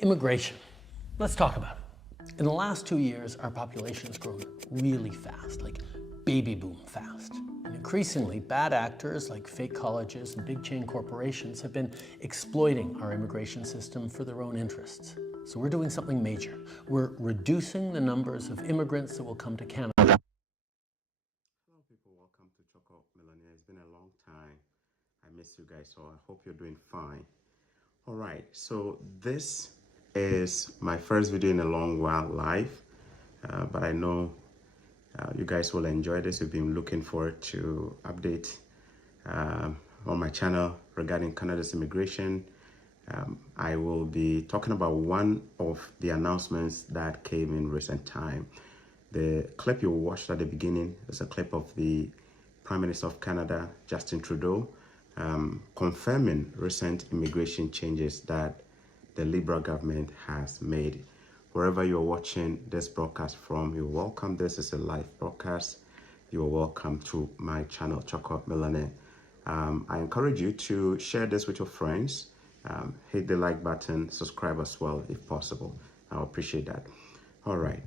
Immigration. Let's talk about it. In the last 2 years, our population has grown really fast, like baby boom fast. And increasingly, bad actors like fake colleges and big chain corporations have been exploiting our immigration system for their own interests. So we're doing something major. We're reducing the numbers of immigrants that will come to Canada. Hello people, welcome to Choco Millionaire. It's been a long time. I miss you guys, so I hope you're doing fine. All right, so this is my first video in a long while live, but I know you guys will enjoy this. We've been looking forward to update on my channel regarding Canada's immigration. I will be talking about one of the announcements that came in recent time. The clip you watched at the beginning is a clip of the Prime Minister of Canada, Justin Trudeau, confirming recent immigration changes that the Liberal government has made. Wherever you're watching this broadcast from, you're welcome. This is a live broadcast. You're welcome to my channel, Choco Millionaire. I encourage you to share this with your friends. Hit the like button, subscribe as well if possible. I'll appreciate that. All right.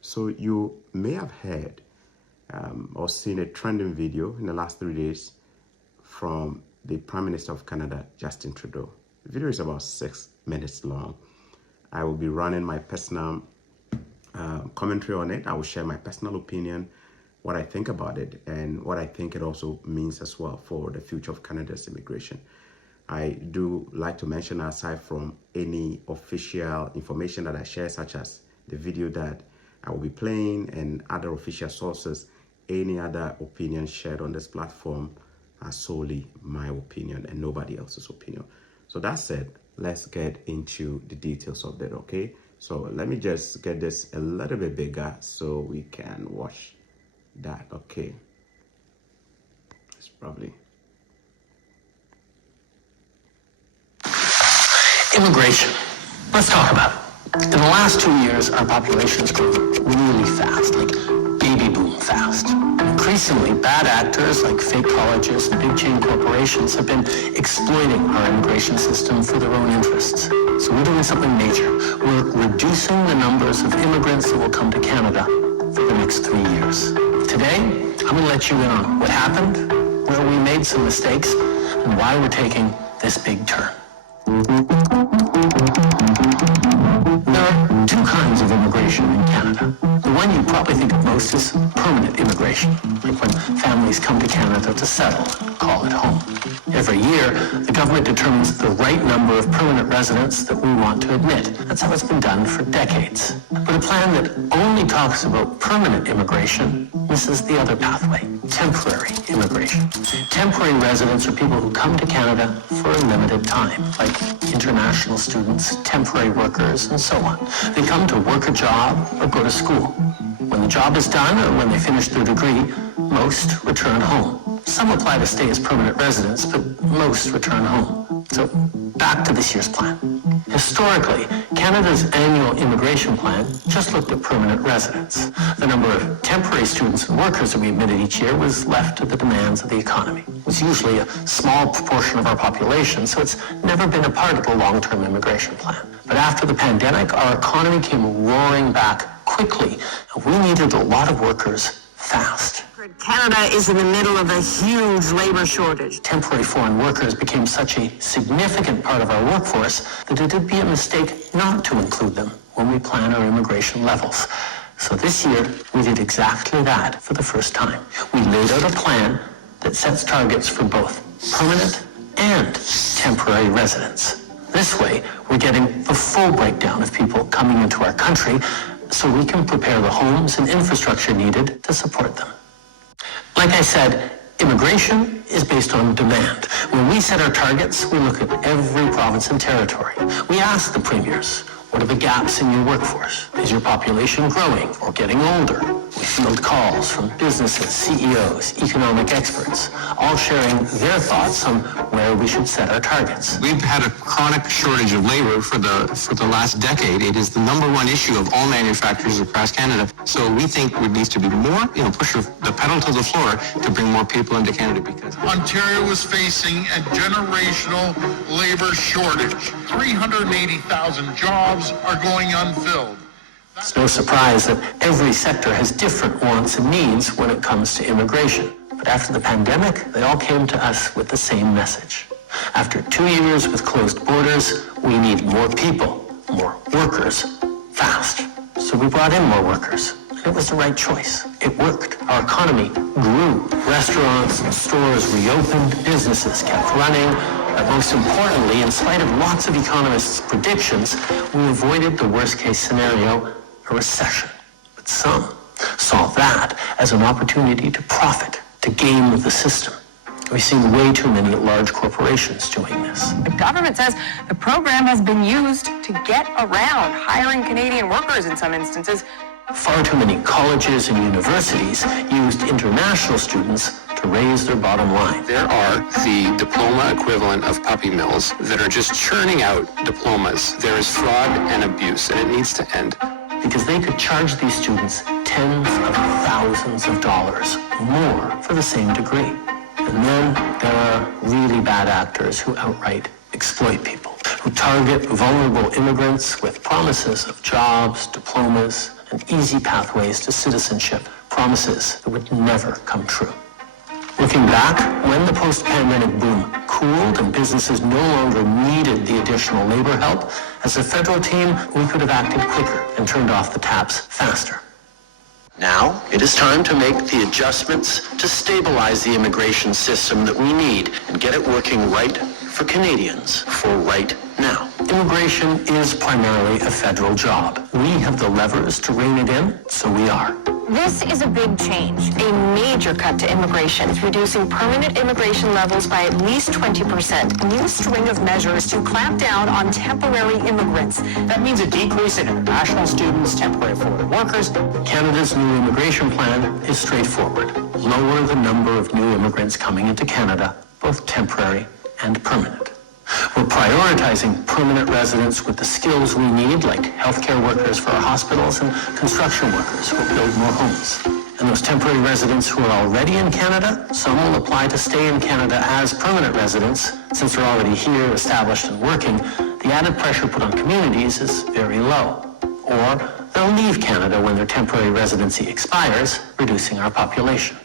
So you may have heard or seen a trending video in the last 3 days from the Prime Minister of Canada, Justin Trudeau. The video is about 6 minutes long. I will be running my personal commentary on it. I will share my personal opinion, what I think about it, and what I think it also means as well for the future of Canada's immigration. I do like to mention, aside from any official information that I share, such as the video that I will be playing and other official sources, any other opinion shared on this platform are solely my opinion and nobody else's opinion. So that said, let's get into the details of that, okay? So let me just get this a little bit bigger so we can watch that, okay? It's probably... Immigration. Let's talk about it. In the last 2 years, our population has grown really fast, like baby boom fast. Increasingly, bad actors like fake colleges and big chain corporations have been exploiting our immigration system for their own interests. So we're doing something major. We're reducing the numbers of immigrants that will come to Canada for the next 3 years. Today, I'm going to let you in on what happened, where we made some mistakes, and why we're taking this big turn. There are two kinds of immigration in Canada. The one you probably think of most is permanent immigration, like when families come to Canada to settle and call it home. Every year, the government determines the right number of permanent residents that we want to admit. That's how it's been done for decades. But a plan that only talks about permanent immigration misses the other pathway, temporary immigration. Temporary residents are people who come to Canada for a limited time, like international students, temporary workers, and so on. They come to work a job or go to school. When the job is done or when they finish their degree, most return home. Some apply to stay as permanent residents, but most return home. So back to this year's plan. Historically, Canada's annual immigration plan just looked at permanent residents. The number of temporary students and workers that we admitted each year was left to the demands of the economy. It was usually a small proportion of our population, so it's never been a part of the long-term immigration plan. But after the pandemic, our economy came roaring back quickly, and we needed a lot of workers fast. Canada is in the middle of a huge labor shortage. Temporary foreign workers became such a significant part of our workforce that it would be a mistake not to include them when we plan our immigration levels. So this year, we did exactly that for the first time. We laid out a plan that sets targets for both permanent and temporary residents. This way, we're getting the full breakdown of people coming into our country so we can prepare the homes and infrastructure needed to support them. Like I said, immigration is based on demand. When we set our targets, we look at every province and territory. We ask the premiers, what are the gaps in your workforce? Is your population growing or getting older? We field calls from businesses, CEOs, economic experts, all sharing their thoughts on where we should set our targets. We've had a chronic shortage of labor for the last decade. It is the number one issue of all manufacturers across Canada. So we think there needs to be more, push the pedal to the floor to bring more people into Canada, because Ontario is facing a generational labor shortage. 380,000 jobs are going unfilled. It's no surprise that every sector has different wants and needs when it comes to immigration. But after the pandemic, they all came to us with the same message. After 2 years with closed borders, we need more people, more workers, fast. So we brought in more workers. And it was the right choice. It worked. Our economy grew. Restaurants and stores reopened. Businesses kept running. But most importantly, in spite of lots of economists' predictions, we avoided the worst-case scenario, a recession. But some saw that as an opportunity to profit, to game the system. We've seen way too many large corporations doing this. The government says the program has been used to get around hiring Canadian workers in some instances. Far too many colleges and universities used international students to raise their bottom line. there are the diploma equivalent of puppy mills that are just churning out diplomas. There is fraud and abuse, and it needs to end. Because they could charge these students tens of thousands of dollars more for the same degree. And then there are really bad actors who outright exploit people, who target vulnerable immigrants with promises of jobs, diplomas, and easy pathways to citizenship, promises that would never come true. Looking back, when the post-pandemic boom cooled and businesses no longer needed the additional labor help, as a federal team, we could have acted quicker and turned off the taps faster. Now, it is time to make the adjustments to stabilize the immigration system that we need and get it working right for Canadians for right now. Immigration is primarily a federal job. We have the levers to rein it in, so we are. This is a big change, a major cut to immigration. It's reducing permanent immigration levels by at least 20%. A new string of measures to clamp down on temporary immigrants. That means a decrease in international students, temporary foreign workers. Canada's new immigration plan is straightforward. Lower the number of new immigrants coming into Canada, both temporary and permanent. We're prioritizing permanent residents with the skills we need, like healthcare workers for our hospitals and construction workers who will build more homes. And those temporary residents who are already in Canada, some will apply to stay in Canada as permanent residents. Since they're already here, established and working, the added pressure put on communities is very low. Or they'll leave Canada when their temporary residency expires, reducing our population.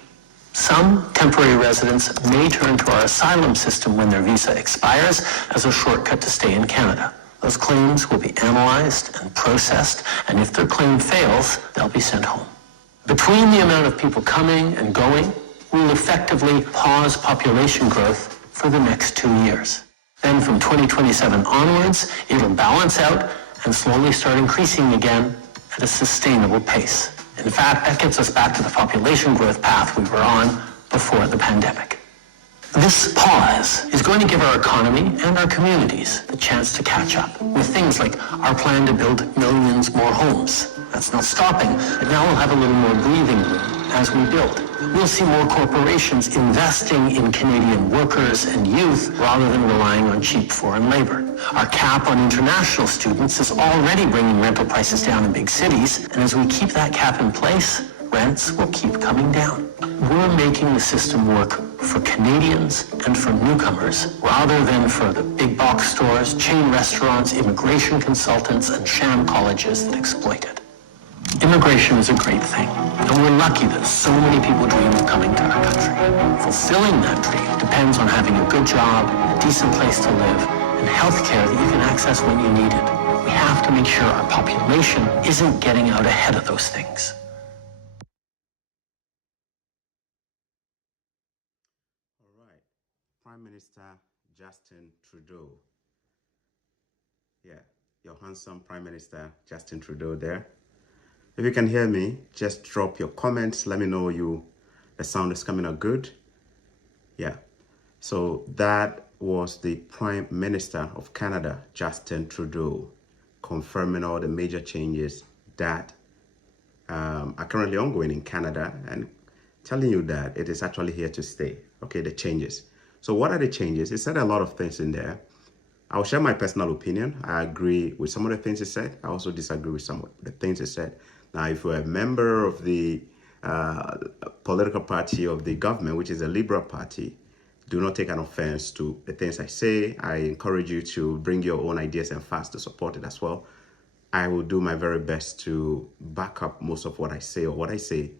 Some temporary residents may turn to our asylum system when their visa expires as a shortcut to stay in Canada. Those claims will be analyzed and processed, and if their claim fails, they'll be sent home. Between the amount of people coming and going, we'll effectively pause population growth for the next 2 years. Then from 2027 onwards, it'll balance out and slowly start increasing again at a sustainable pace. In fact, that gets us back to the population growth path we were on before the pandemic. This pause is going to give our economy and our communities the chance to catch up with things like our plan to build millions more homes. That's not stopping, but now we'll have a little more breathing room as we build. We'll see more corporations investing in Canadian workers and youth rather than relying on cheap foreign labor. Our cap on international students is already bringing rental prices down in big cities, and as we keep that cap in place, rents will keep coming down. We're making the system work for Canadians and for newcomers rather than for the big box stores, chain restaurants, immigration consultants, and sham colleges that exploit it. Immigration is a great thing, and we're lucky that so many people dream of coming to our country. Fulfilling that dream depends on having a good job, a decent place to live, and health care that you can access when you need it. We have to make sure our population isn't getting out ahead of those things. All right. Prime Minister Justin Trudeau. Yeah, your handsome Prime Minister Justin Trudeau there. If you can hear me, just drop your comments. Let me know the sound is coming out good. Yeah. So that was the Prime Minister of Canada, Justin Trudeau, confirming all the major changes that are currently ongoing in Canada, and telling you that it is actually here to stay. Okay, the changes. So what are the changes? It said a lot of things in there. I'll share my personal opinion. I agree with some of the things it said. I also disagree with some of the things it said. Now, if you're a member of the political party of the government, which is a Liberal Party, do not take an offense to the things I say. I encourage you to bring your own ideas and facts to support it as well. I will do my very best to back up most of what I say, or what I say,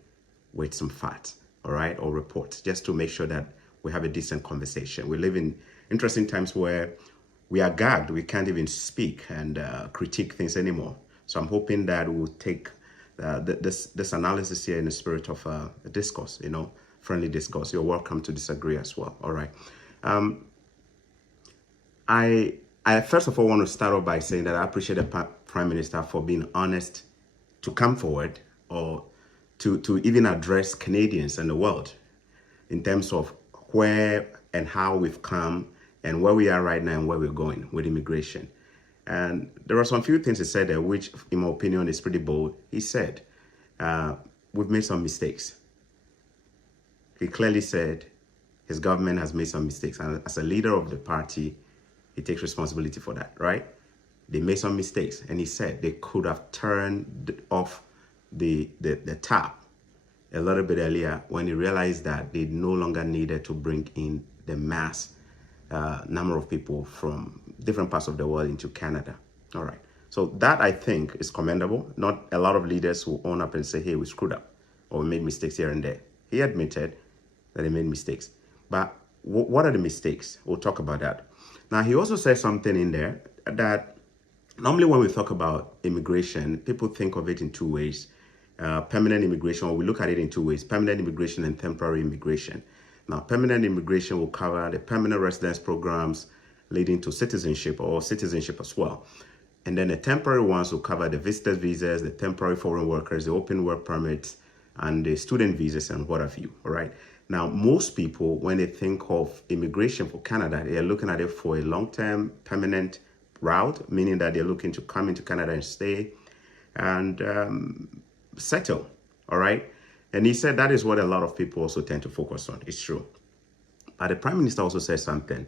with some facts, all right, or reports, just to make sure that we have a decent conversation. We live in interesting times where we are gagged. We can't even speak and critique things anymore. So I'm hoping that we'll take this analysis here in the spirit of a discourse, friendly discourse. You're welcome to disagree as well. All right. I first of all want to start off by saying that I appreciate the Prime Minister for being honest to come forward, or to even address Canadians and the world in terms of where and how we've come and where we are right now and where we're going with immigration. And there are some few things he said there, which, in my opinion, is pretty bold. He said, we've made some mistakes. He clearly said his government has made some mistakes. And as a leader of the party, he takes responsibility for that, right? They made some mistakes. And he said they could have turned off the tap a little bit earlier when he realized that they no longer needed to bring in the mass number of people from different parts of the world into Canada. All right. So that, I think, is commendable. Not a lot of leaders who own up and say, hey, we screwed up or we made mistakes here and there. He admitted that he made mistakes. But what are the mistakes? We'll talk about that. Now, he also said something in there that normally when we talk about immigration, people think of it in two ways. Permanent immigration, or we look at it in two ways: permanent immigration and temporary immigration. Now, permanent immigration will cover the permanent residence programs leading to citizenship, or citizenship as well. And then the temporary ones will cover the visitors visas, the temporary foreign workers, the open work permits, and the student visas and what have you, all right? Now, most people, when they think of immigration for Canada, they are looking at it for a long-term permanent route, meaning that they're looking to come into Canada and stay and settle, all right? And he said that is what a lot of people also tend to focus on. It's true. But the Prime Minister also said something.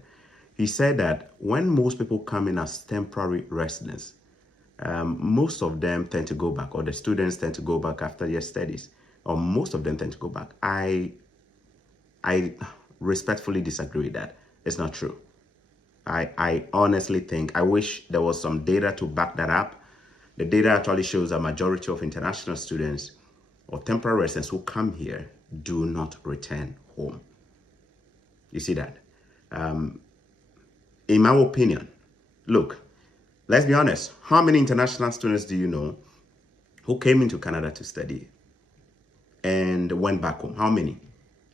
He said that when most people come in as temporary residents, most of them tend to go back, or the students tend to go back after their studies, or most of them tend to go back. I respectfully disagree with that. It's not true. I honestly think, I wish there was some data to back that up. The data actually shows a majority of international students or temporary residents who come here do not return home. You see that? In my opinion, look, let's be honest. How many international students do you know who came into Canada to study and went back home? How many?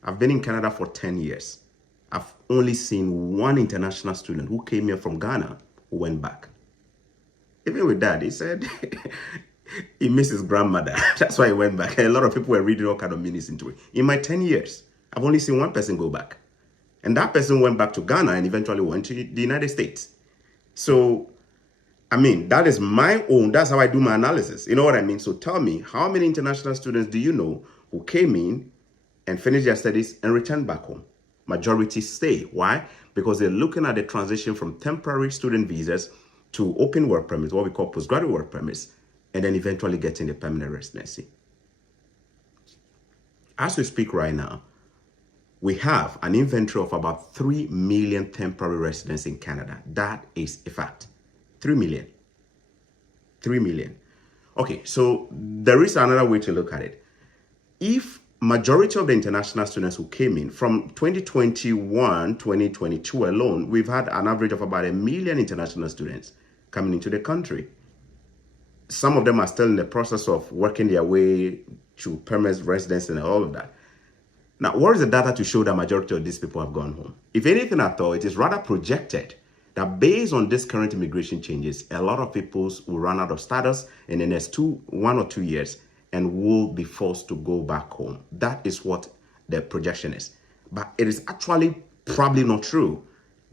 I've been in Canada for 10 years. I've only seen one international student who came here from Ghana who went back. Even with that, he said he missed his grandmother. That's why he went back. And a lot of people were reading all kind of meanings into it. In my 10 years, I've only seen one person go back. And that person went back to Ghana and eventually went to the United States. So, I mean, that is my own, that's how I do my analysis. You know what I mean? So tell me, how many international students do you know who came in and finished their studies and returned back home? Majority stay. Why? Because they're looking at the transition from temporary student visas to open work permits, what we call postgraduate work permits, and then eventually getting the permanent residency. As we speak right now, we have an inventory of about 3 million temporary residents in Canada. That is a fact. 3 million. 3 million. Okay, so there is another way to look at it. If majority of the international students who came in from 2021, 2022 alone, we've had an average of about 1 million international students coming into the country. Some of them are still in the process of working their way to permanent residence and all of that. Now, what is the data to show that majority of these people have gone home? If anything at all, it is rather projected that based on this current immigration changes, a lot of people will run out of status in the next 1 or 2 years and will be forced to go back home. That is what the projection is. But it is actually probably not true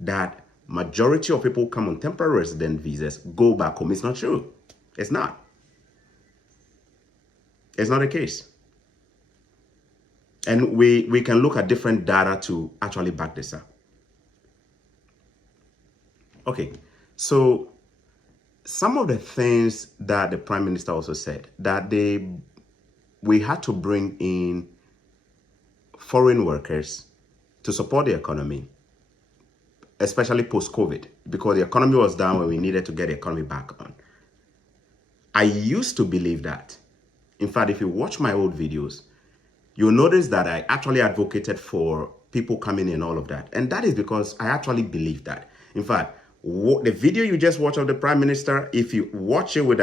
that majority of people who come on temporary resident visas go back home. It's not true. It's not. It's not the case. And we can look at different data to actually back this up. Okay, so some of the things that the Prime Minister also said, that we had to bring in foreign workers to support the economy, especially post-COVID, because the economy was down when we needed to get the economy back on. I used to believe that. In fact, if you watch my old videos, you'll notice that I actually advocated for people coming in, all of that. And that is because I actually believe that. In fact, the video you just watched of the Prime Minister, if you watch it with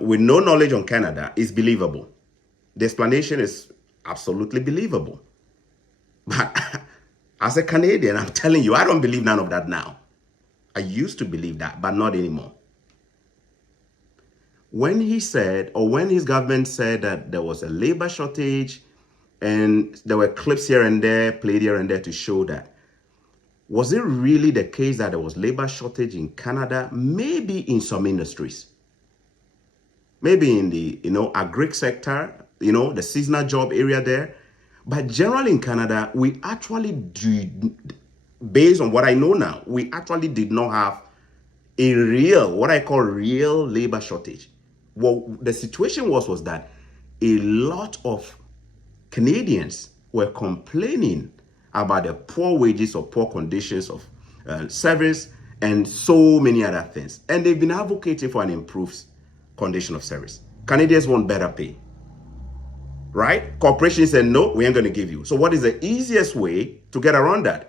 with no knowledge on Canada, is believable. The explanation is absolutely believable. But as a Canadian, I'm telling you, I don't believe none of that now. I used to believe that, but not anymore. When he said, or when his government said that there was a labor shortage, and there were clips here and there, played here and there to show that, was it really the case that there was labor shortage in Canada? Maybe in some industries. Maybe in the, agri sector, the seasonal job area there. But generally in Canada, we actually based on what I know now, we actually did not have a real, what I call real labor shortage. Well, the situation was that a lot of Canadians were complaining about the poor wages or poor conditions of service and so many other things. And they've been advocating for an improved condition of service. Canadians want better pay, right? Corporations said, no, we ain't going to give you. So what is the easiest way to get around that?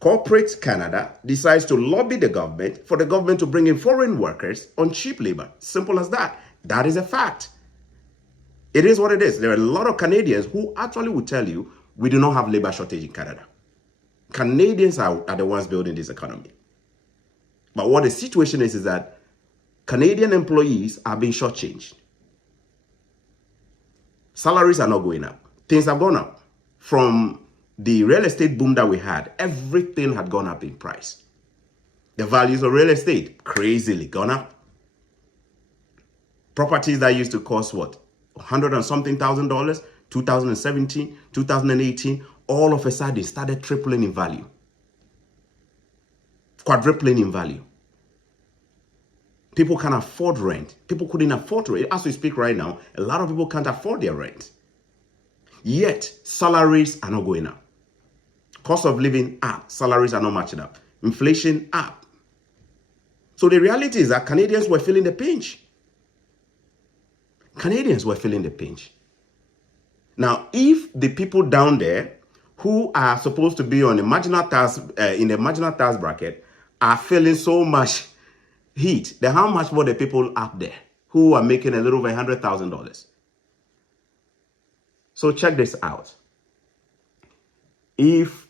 Corporate Canada decides to lobby the government for the government to bring in foreign workers on cheap labor. Simple as that. That is a fact. It is what it is. There are a lot of Canadians who actually will tell you we do not have labor shortage in Canada. Canadians are the ones building this economy. But what the situation is that Canadian employees are being shortchanged. Salaries are not going up. Things have gone up. From the real estate boom that we had, everything had gone up in price. The values of real estate crazily gone up. Properties that used to cost what? $100 and something thousand, 2017, 2018, all of a sudden started tripling in value. Quadrupling in value. People can't afford rent. People couldn't afford rent. As we speak right now, a lot of people can't afford their rent. Yet, salaries are not going up. Cost of living up. Salaries are not matching up. Inflation up. So the reality is that Canadians were feeling the pinch. Canadians were feeling the pinch. Now, if the people down there who are supposed to be on the marginal tax, in the marginal tax bracket are feeling so much heat, then how much more the people up there who are making a little over $100,000? So check this out. If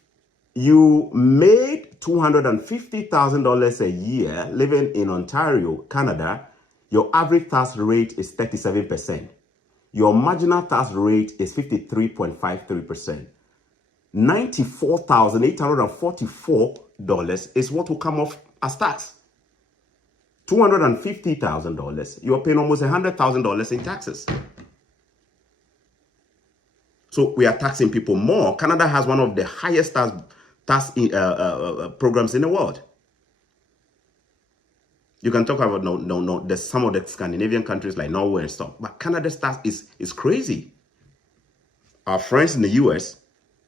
you made $250,000 a year living in Ontario, Canada, your average tax rate is 37%. Your marginal tax rate is 53.53%. $94,844 is what will come off as tax. $250,000, you're paying almost $100,000 in taxes. So we are taxing people more. Canada has one of the highest tax programs in the world. You can talk about there's some of the Scandinavian countries like Norway and stuff, but Canada's tax is crazy. Our friends in the US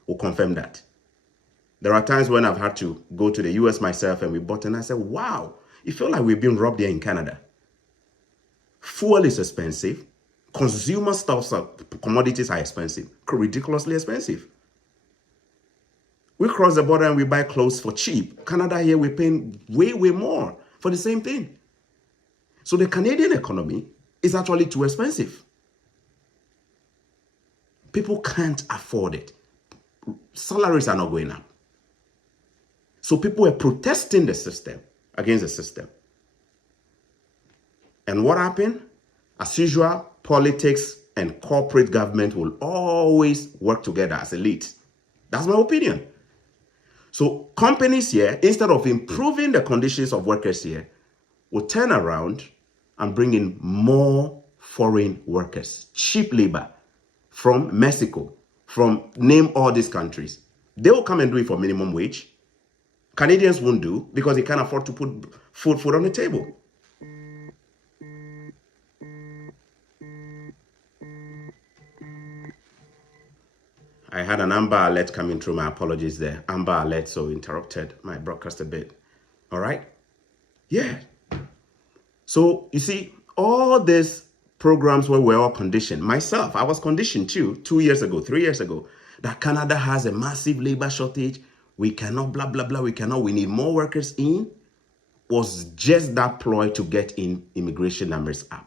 will confirm that. There are times when I've had to go to the US myself and we bought, and I said, wow, it feels like we've been robbed here in Canada. Fuel is expensive. Consumer stuff, commodities are expensive, ridiculously expensive. We cross the border and we buy clothes for cheap. Canada here, we're paying way, way more for the same thing. So the Canadian economy is actually too expensive. People can't afford it. Salaries are not going up. So people are protesting the system, against the system. And what happened? As usual, politics and corporate government will always work together as elite. That's my opinion. So companies here, instead of improving the conditions of workers here, will turn around and bring in more foreign workers, cheap labor from Mexico, from name all these countries. They will come and do it for minimum wage. Canadians won't do because they can't afford to put food on the table. I had an Amber Alert coming through. My apologies there. Amber Alert, so interrupted my broadcast a bit. All right? Yeah. So, you see, all these programs where we're all conditioned. Myself, I was conditioned too 2 years ago, 3 years ago, that Canada has a massive labor shortage. We cannot, blah, blah, blah. We need more workers in. Was just that ploy to get in immigration numbers up.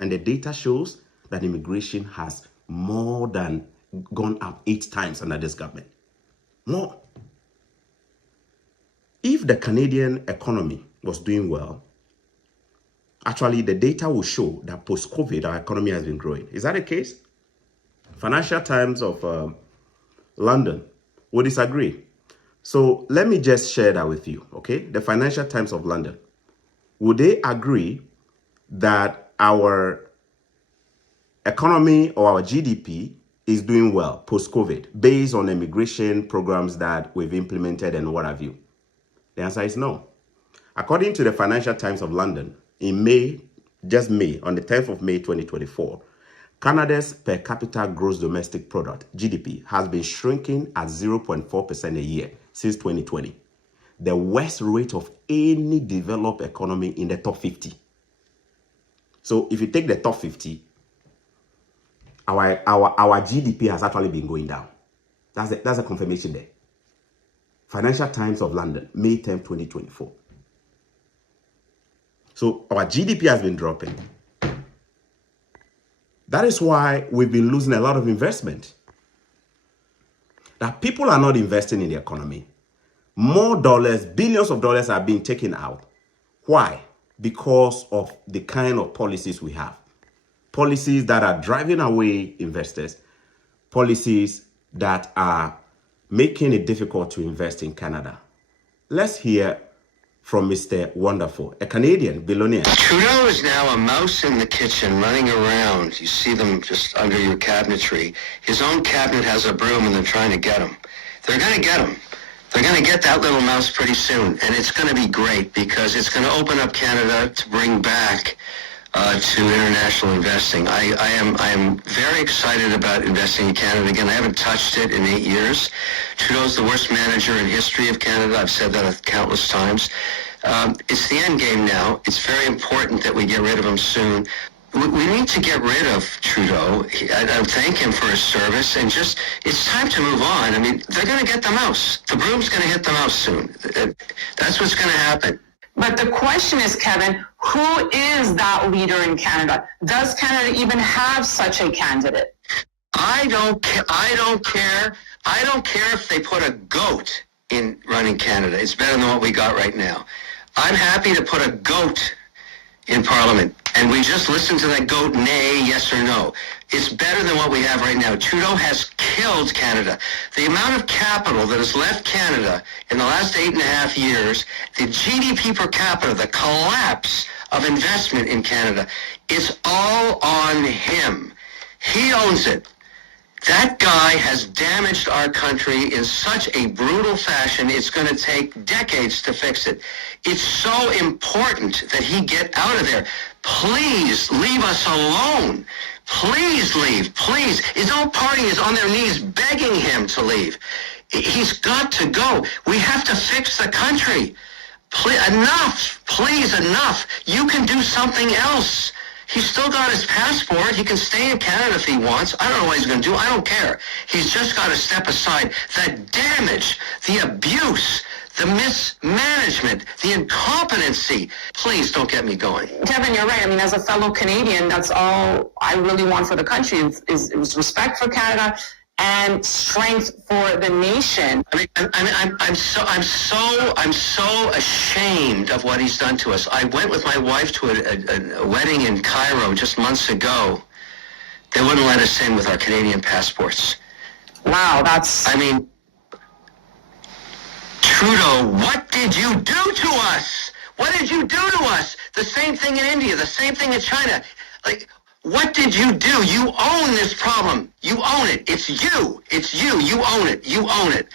And the data shows that immigration has more than gone up 8 times under this government. More. If the Canadian economy was doing well, actually the data will show that post-COVID, our economy has been growing. Is that the case? Financial Times of London will disagree. So let me just share that with you, okay? The Financial Times of London. Would they agree that our economy or our GDP is doing well post-COVID based on immigration programs that we've implemented and what have you? The answer is no. According to the Financial Times of London, in May, just May, on the 10th of May 2024, Canada's per capita gross domestic product, GDP, has been shrinking at 0.4% a year since 2020. The worst rate of any developed economy in the top 50. So if you take the top 50, our GDP has actually been going down. That's a confirmation there. Financial Times of London, May 10, 2024. So our GDP has been dropping. That is why we've been losing a lot of investment. That people are not investing in the economy. More dollars, billions of dollars are being taken out. Why? Because of the kind of policies we have. Policies that are driving away investors. Policies that are making it difficult to invest in Canada. Let's hear from Mr. Wonderful, a Canadian billionaire. Trudeau is now a mouse in the kitchen running around. You see them just under your cabinetry. His own cabinet has a broom and they're trying to get him. They're going to get him. They're going to get that little mouse pretty soon. And it's going to be great because it's going to open up Canada to bring back to international investing. I am very excited about investing in Canada again. I haven't touched it in 8 years. Trudeau's the worst manager in history of Canada. I've said that countless times. It's the end game now. It's very important that we get rid of him soon. We need to get rid of Trudeau. I thank him for his service, and just, it's time to move on. I mean, they're going to get the mouse. The broom's going to hit the mouse soon. That's what's going to happen. But the question is, Kevin, who is that leader in Canada? Does Canada even have such a candidate? I don't care. I don't care if they put a goat in running Canada. It's better than what we got right now. I'm happy to put a goat in Parliament, and we just listen to that goat nay, yes or no. It's better than what we have right now. Trudeau has killed Canada. The amount of capital that has left Canada in the last 8.5 years, the GDP per capita, the collapse of investment in Canada, it's all on him. He owns it. That guy has damaged our country in such a brutal fashion, it's going to take decades to fix it. It's so important that he get out of there. Please leave us alone. Please leave. Please. His own party is on their knees begging him to leave. He's got to go. We have to fix the country. Please, enough. Please, enough. You can do something else. He's still got his passport. He can stay in Canada if he wants. I don't know what he's going to do. I don't care. He's just got to step aside. The damage, the abuse, the mismanagement, the incompetency. Please don't get me going. Kevin, you're right. I mean, as a fellow Canadian, that's all I really want for the country is respect for Canada and strength for the nation. I'm so ashamed of what he's done to us. I went with my wife to a wedding in Cairo just months ago. They wouldn't let us in with our Canadian passports. Wow, that's... I mean, Trudeau, what did you do to us? What did you do to us? The same thing in India, the same thing in China. Like, what did you do? You own this problem. You own it. It's you. It's you. You own it. You own it.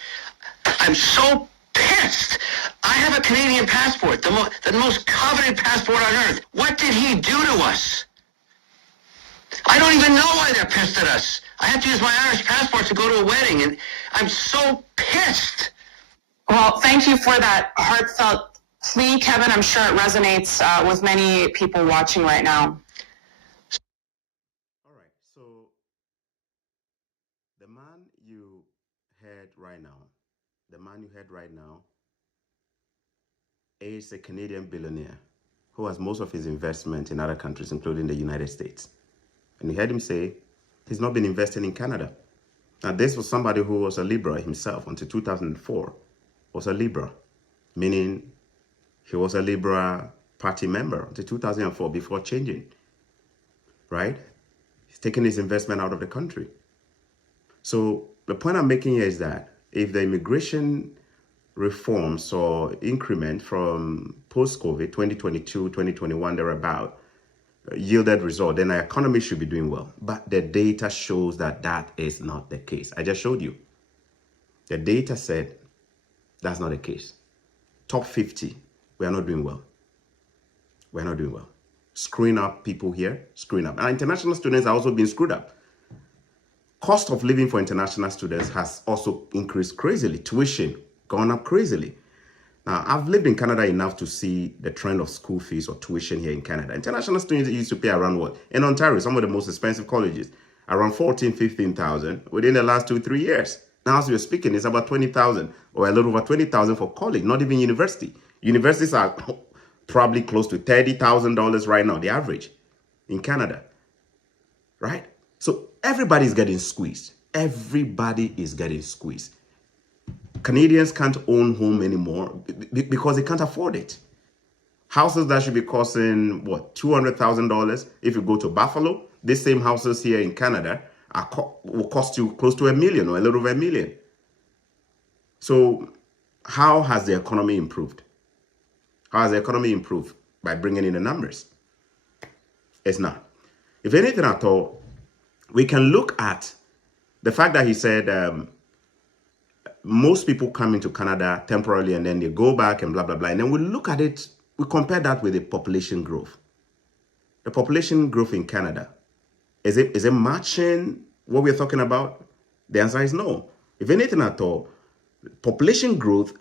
I'm so pissed. I have a Canadian passport, the most coveted passport on earth. What did he do to us? I don't even know why they're pissed at us. I have to use my Irish passport to go to a wedding, and I'm so pissed. Well, thank you for that heartfelt plea, Kevin. I'm sure it resonates with many people watching right now. All right, so the man you heard right now is a Canadian billionaire who has most of his investment in other countries, including the United States. And you heard him say he's not been investing in Canada. Now, this was somebody who was a Liberal himself until 2004, was a Liberal, meaning he was a Liberal Party member until 2004 before changing, right? He's taking his investment out of the country. So the point I'm making here is that if the immigration reforms or increment from post-COVID, 2022, 2021, thereabout, yielded result, then our economy should be doing well. But the data shows that that is not the case. I just showed you. The data said that's not the case. Top 50, we are not doing well. We're not doing well. Screwing up people here, screwing up. And international students are also being screwed up. Cost of living for international students has also increased crazily. Tuition gone up crazily. Now, I've lived in Canada enough to see the trend of school fees or tuition here in Canada. International students used to pay around what? In Ontario, some of the most expensive colleges, around 14,000, 15,000 within the last 2-3 years. Now, as we're speaking, it's about 20,000 or a little over 20,000 for college, not even university. Universities are probably close to $30,000 right now, the average in Canada, right? So everybody's getting squeezed. Everybody is getting squeezed. Canadians can't own home anymore because they can't afford it. Houses that should be costing, what, $200,000 if you go to Buffalo, these same houses here in Canada will cost you close to $1 million or a little over $1 million. So how has the economy improved? How has the economy improved? By bringing in the numbers. It's not. If anything at all, we can look at the fact that he said most people come into Canada temporarily and then they go back and blah, blah, blah. And then we look at it, we compare that with the population growth. The population growth in Canada, is it matching what we're talking about? The answer is no. If anything at all, population growth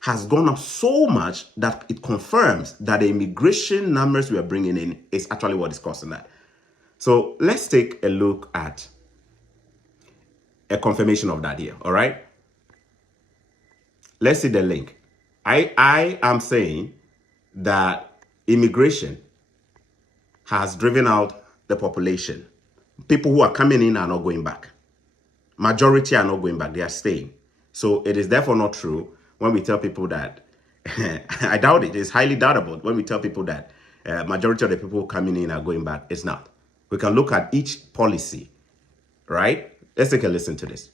has gone up so much that it confirms that the immigration numbers we are bringing in is actually what is causing that. So let's take a look at a confirmation of that here, all right? Let's see the link. I am saying that immigration has driven out the population. People who are coming in are not going back. Majority are not going back, they are staying. So it is therefore not true when we tell people that, I doubt it, it's highly doubtable when we tell people that majority of the people coming in are going back. It's not. We can look at each policy, right? Let's take a listen to this.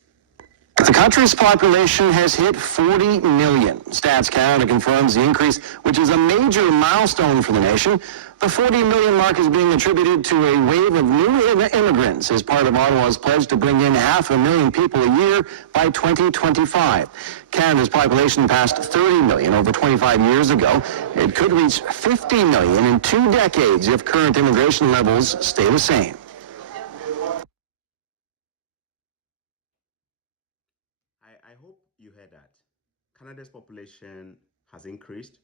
The country's population has hit 40 million. Stats Canada confirms the increase, which is a major milestone for the nation. The 40 million mark is being attributed to a wave of new immigrants as part of Ottawa's pledge to bring in 500,000 people a year by 2025. Canada's population passed 30 million over 25 years ago. It could reach 50 million in 2 decades if current immigration levels stay the same. I hope you heard that. Canada's population has increased.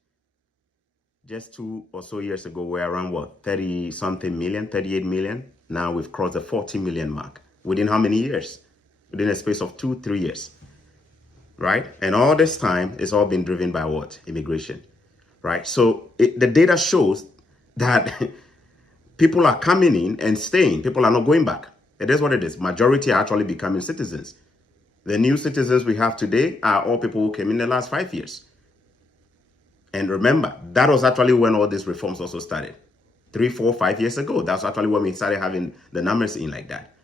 Just 2 or so years ago, we're around what, 30-something million, 38 million. Now we've crossed the 40 million mark. Within how many years? Within a space of 2-3 years, right? And all this time, it's all been driven by what? Immigration, right? So the data shows that people are coming in and staying. People are not going back. It is what it is. Majority are actually becoming citizens. The new citizens we have today are all people who came in the last 5 years. And remember, that was actually when all these reforms also started. 3, 4, 5 years ago. That's actually when we started having the numbers in like that.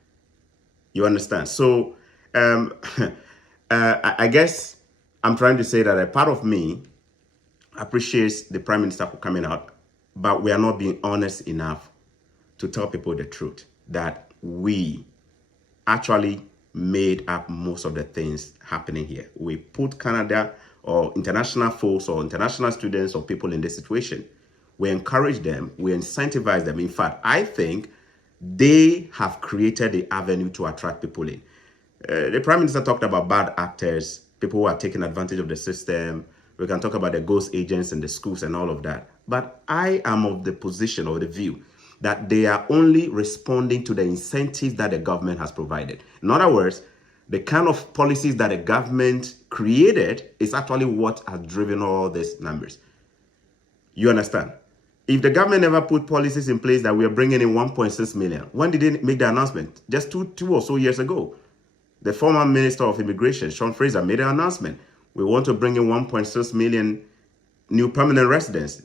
You understand? So I guess I'm trying to say that a part of me appreciates the Prime Minister for coming out, but we are not being honest enough to tell people the truth that we actually made up most of the things happening here. We put Canada or international folks or international students or people in this situation. We encourage them, we incentivize them. In fact, I think they have created the avenue to attract people in. The Prime Minister talked about bad actors, people who are taking advantage of the system. We can talk about the ghost agents in the schools and all of that. But I am of the position or the view that they are only responding to the incentives that the government has provided. In other words, the kind of policies that the government created is actually what has driven all these numbers. You understand? If the government never put policies in place that we are bringing in 1.6 million, when did they make the announcement? Just two or so years ago. The former Minister of Immigration, Sean Fraser, made an announcement. We want to bring in 1.6 million new permanent residents.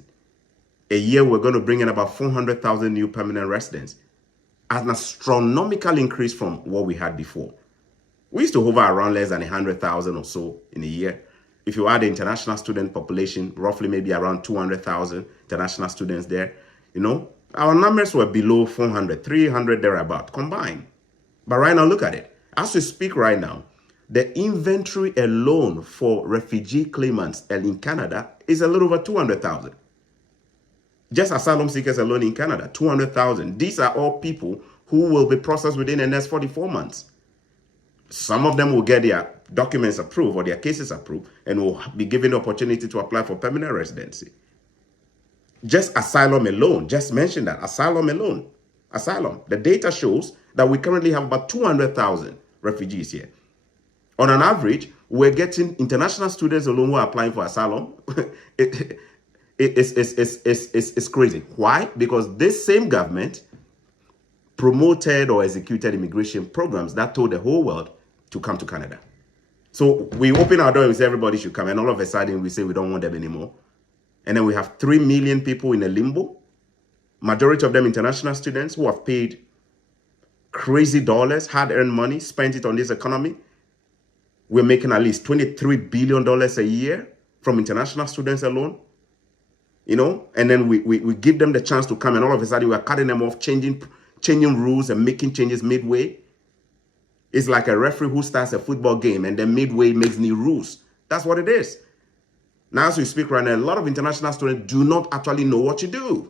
A year, we're going to bring in about 400,000 new permanent residents. An astronomical increase from what we had before. We used to hover around less than 100,000 or so in a year. If you add the international student population, roughly maybe around 200,000 international students there, our numbers were below 400, 300 thereabout combined. But right now, look at it. As we speak right now, the inventory alone for refugee claimants in Canada is a little over 200,000. Just asylum seekers alone in Canada, 200,000. These are all people who will be processed within the next 44 months. Some of them will get their documents approved or their cases approved and will be given the opportunity to apply for permanent residency. Just asylum alone, just mention that, asylum alone. Asylum. The data shows that we currently have about 200,000 refugees here. On an average, we're getting international students alone who are applying for asylum. It's crazy. Why? Because this same government promoted or executed immigration programs that told the whole world to come to Canada. So we open our door and we say everybody should come, and all of a sudden we say we don't want them anymore. And then we have 3 million people in a limbo, majority of them international students who have paid crazy dollars, hard-earned money, spent it on this economy. We're making at least $23 billion a year from international students alone. And then we give them the chance to come, and all of a sudden we are cutting them off, changing rules and making changes midway. It's like a referee who starts a football game and then midway makes new rules. That's what it is. Now, as we speak right now, a lot of international students do not actually know what to do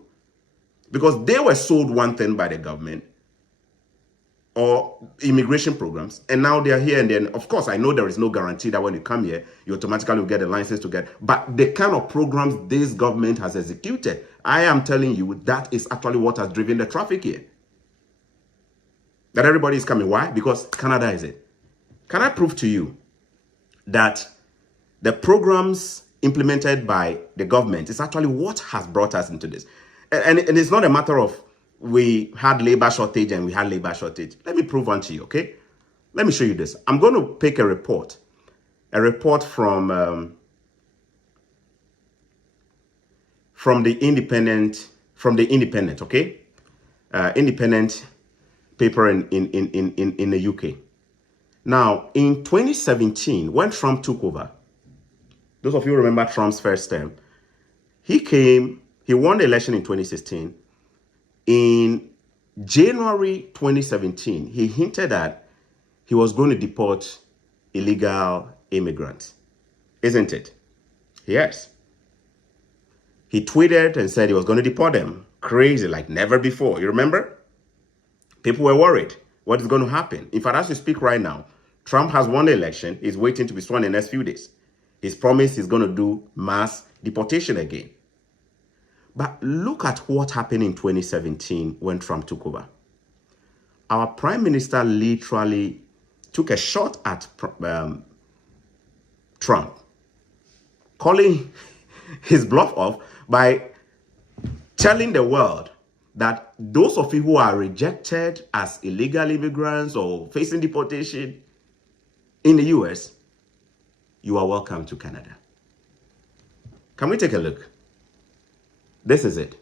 because they were sold one thing by the government or immigration programs, and now they are here. And then, of course, I know there is no guarantee that when you come here, you automatically will get a license to get. But the kind of programs this government has executed, I am telling you, that is actually what has driven the traffic here. That everybody is coming. Why? Because Canada is it. Can I prove to you that the programs implemented by the government is actually what has brought us into this? And it's not a matter of we had labor shortage and we had labor shortage. Let me prove one to you, okay? Let me show you this. I'm going to pick a report from the Independent, okay? Independent paper in the UK. Now, in 2017, when Trump took over, those of you who remember Trump's first term, he won the election in 2016. In January 2017, he hinted that he was going to deport illegal immigrants. Isn't it? Yes. He tweeted and said he was going to deport them. Crazy, like never before. You remember? People were worried. What is going to happen? In fact, as we speak right now, Trump has won the election. He's waiting to be sworn in the next few days. He's promised he's going to do mass deportation again. But look at what happened in 2017 when Trump took over. Our prime minister literally took a shot at Trump, calling his bluff off by telling the world that those of you who are rejected as illegal immigrants or facing deportation in the US, you are welcome to Canada. Can we take a look? This is it.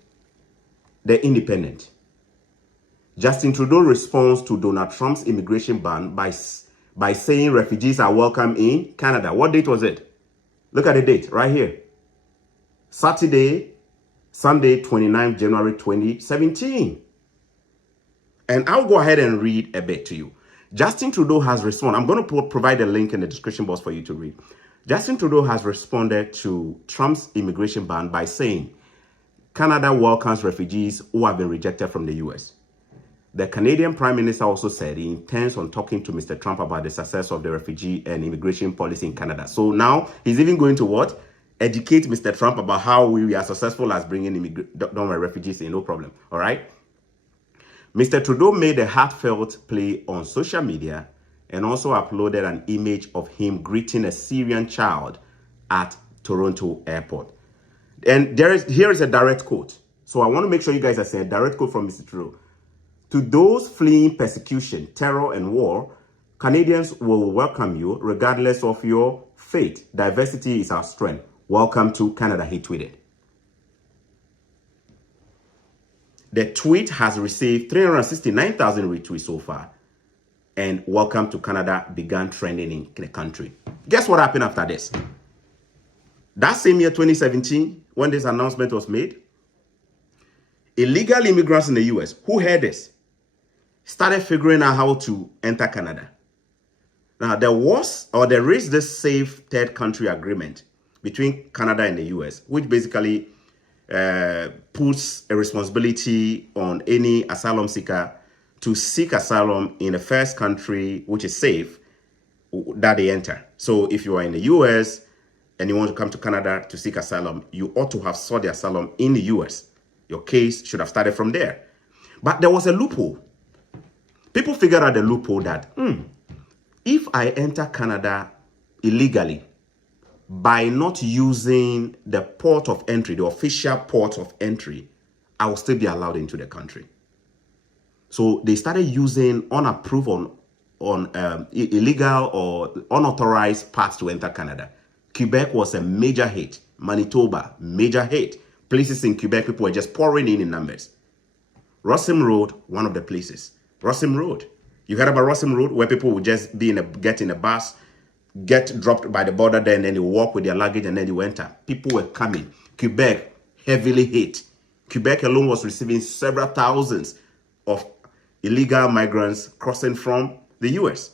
The Independent. Justin Trudeau responds to Donald Trump's immigration ban by saying refugees are welcome in Canada. What date was it? Look at the date right here. Sunday, 29 January 2017. And I'll go ahead and read a bit to you. Justin Trudeau has responded. I'm going to provide a link in the description box for you to read. Justin Trudeau has responded to Trump's immigration ban by saying, Canada welcomes refugees who have been rejected from the US. The Canadian Prime Minister also said he intends on talking to Mr. Trump about the success of the refugee and immigration policy in Canada. So now he's even going to what? Educate Mr. Trump about how we are successful as bringing refugees in, no problem. All right? Mr. Trudeau made a heartfelt play on social media and also uploaded an image of him greeting a Syrian child at Toronto airport. And here is a direct quote. So I want to make sure you guys are saying a direct quote from Mr. Trudeau. To those fleeing persecution, terror, and war, Canadians will welcome you regardless of your faith. Diversity is our strength. Welcome to Canada, he tweeted. The tweet has received 369,000 retweets so far, and welcome to Canada began trending in the country. Guess what happened after this? That same year, 2017, when this announcement was made, illegal immigrants in the US, who heard this, started figuring out how to enter Canada. Now, there is this safe third country agreement between Canada and the US, which basically puts a responsibility on any asylum seeker to seek asylum in the first country, which is safe, that they enter. So if you are in the US and you want to come to Canada to seek asylum, you ought to have sought the asylum in the US. Your case should have started from there. But there was a loophole. People figured out the loophole that, if I enter Canada illegally by not using the port of entry, the official port of entry, I will still be allowed into the country. So they started using unapproved illegal or unauthorized paths to enter Canada. Quebec was a major hit. Manitoba, major hit. Places in Quebec, people were just pouring in numbers. Rossum Road, one of the places. Rossum Road. You heard about Rossum Road, where people would just get in a bus, get dropped by the border there, and then they walk with their luggage, and then they enter. People were coming. Quebec, heavily hit. Quebec alone was receiving several thousands of illegal migrants crossing from the US.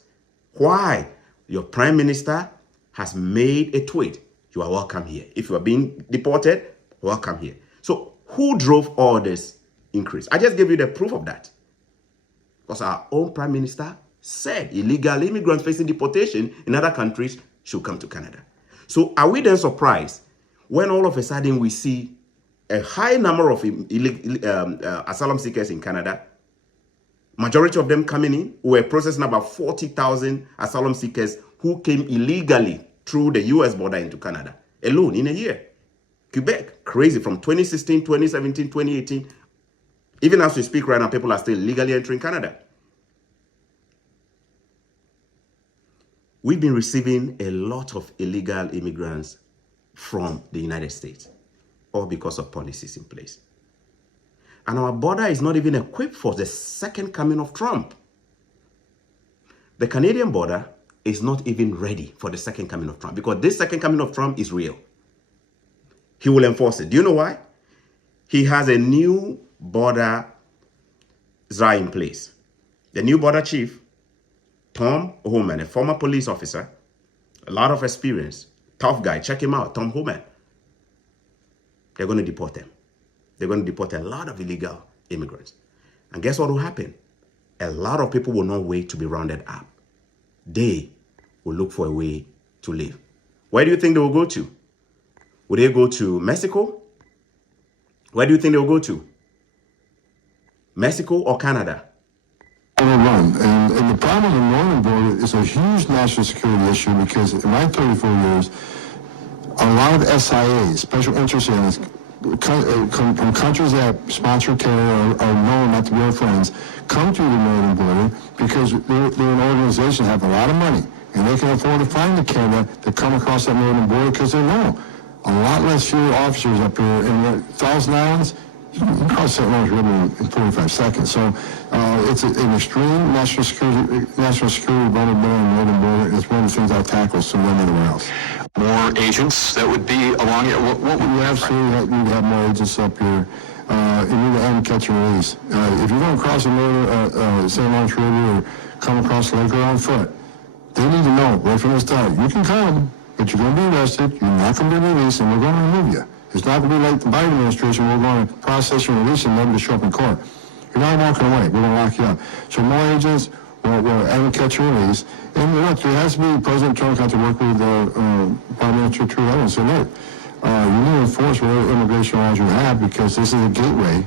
Why? Your prime minister has made a tweet. You are welcome here. If you are being deported, welcome here. So who drove all this increase? I just gave you the proof of that. Because our own prime minister said illegal immigrants facing deportation in other countries should come to Canada. So are we then surprised when all of a sudden we see a high number of asylum seekers in Canada, majority of them coming in? We're processing about 40,000 asylum seekers who came illegally through the US border into Canada alone in a year. Quebec, crazy, from 2016, 2017, 2018. Even as we speak right now, people are still illegally entering Canada. We've been receiving a lot of illegal immigrants from the United States, all because of policies in place. And our border is not even equipped for the second coming of Trump. The Canadian border is not even ready for the second coming of Trump, because this second coming of Trump is real. He will enforce it. Do you know why? He has a new border czar in place. The new border chief, Tom Homan, a former police officer, a lot of experience, tough guy. Check him out, Tom Homan. They're going to deport him. They're going to deport a lot of illegal immigrants. And guess what will happen? A lot of people will not wait to be rounded up. They will look for a way to live. Where do you think they will go to? Will they go to Mexico? Where do you think they will go to? Mexico or Canada? And the problem in the northern border is a huge national security issue, because in my 34 years, a lot of SIAs, special interest areas, come from countries that sponsor terror or known not to be our friends, come to the northern border because they're an organization that have a lot of money, and they can afford to fly into Canada to come across that northern border because they know a lot less fewer officers up here. In Thousand Islands, you can cross that Orange River in 45 seconds. So it's an extreme national security vulnerability on the northern border. It's one of the things I tackle so than anywhere else. More agents that would be along it. What would we absolutely we'd have more agents up here. You need to end catch and release. If you're going to cross the St. Lawrence River or come across the lake or on foot, they need to know right from the start, you can come, but you're going to be arrested, you're not going to be released, and we're going to remove you. It's not going to be like the Biden administration, we're going to process you and release you and never to show up in court. You're not walking away, we're going to lock you up. So more agents will end catch and release. And look, there has to be, President Trump had to work with Prime Minister Trudeau and say, look, you need to enforce whatever immigration laws you have because this is a gateway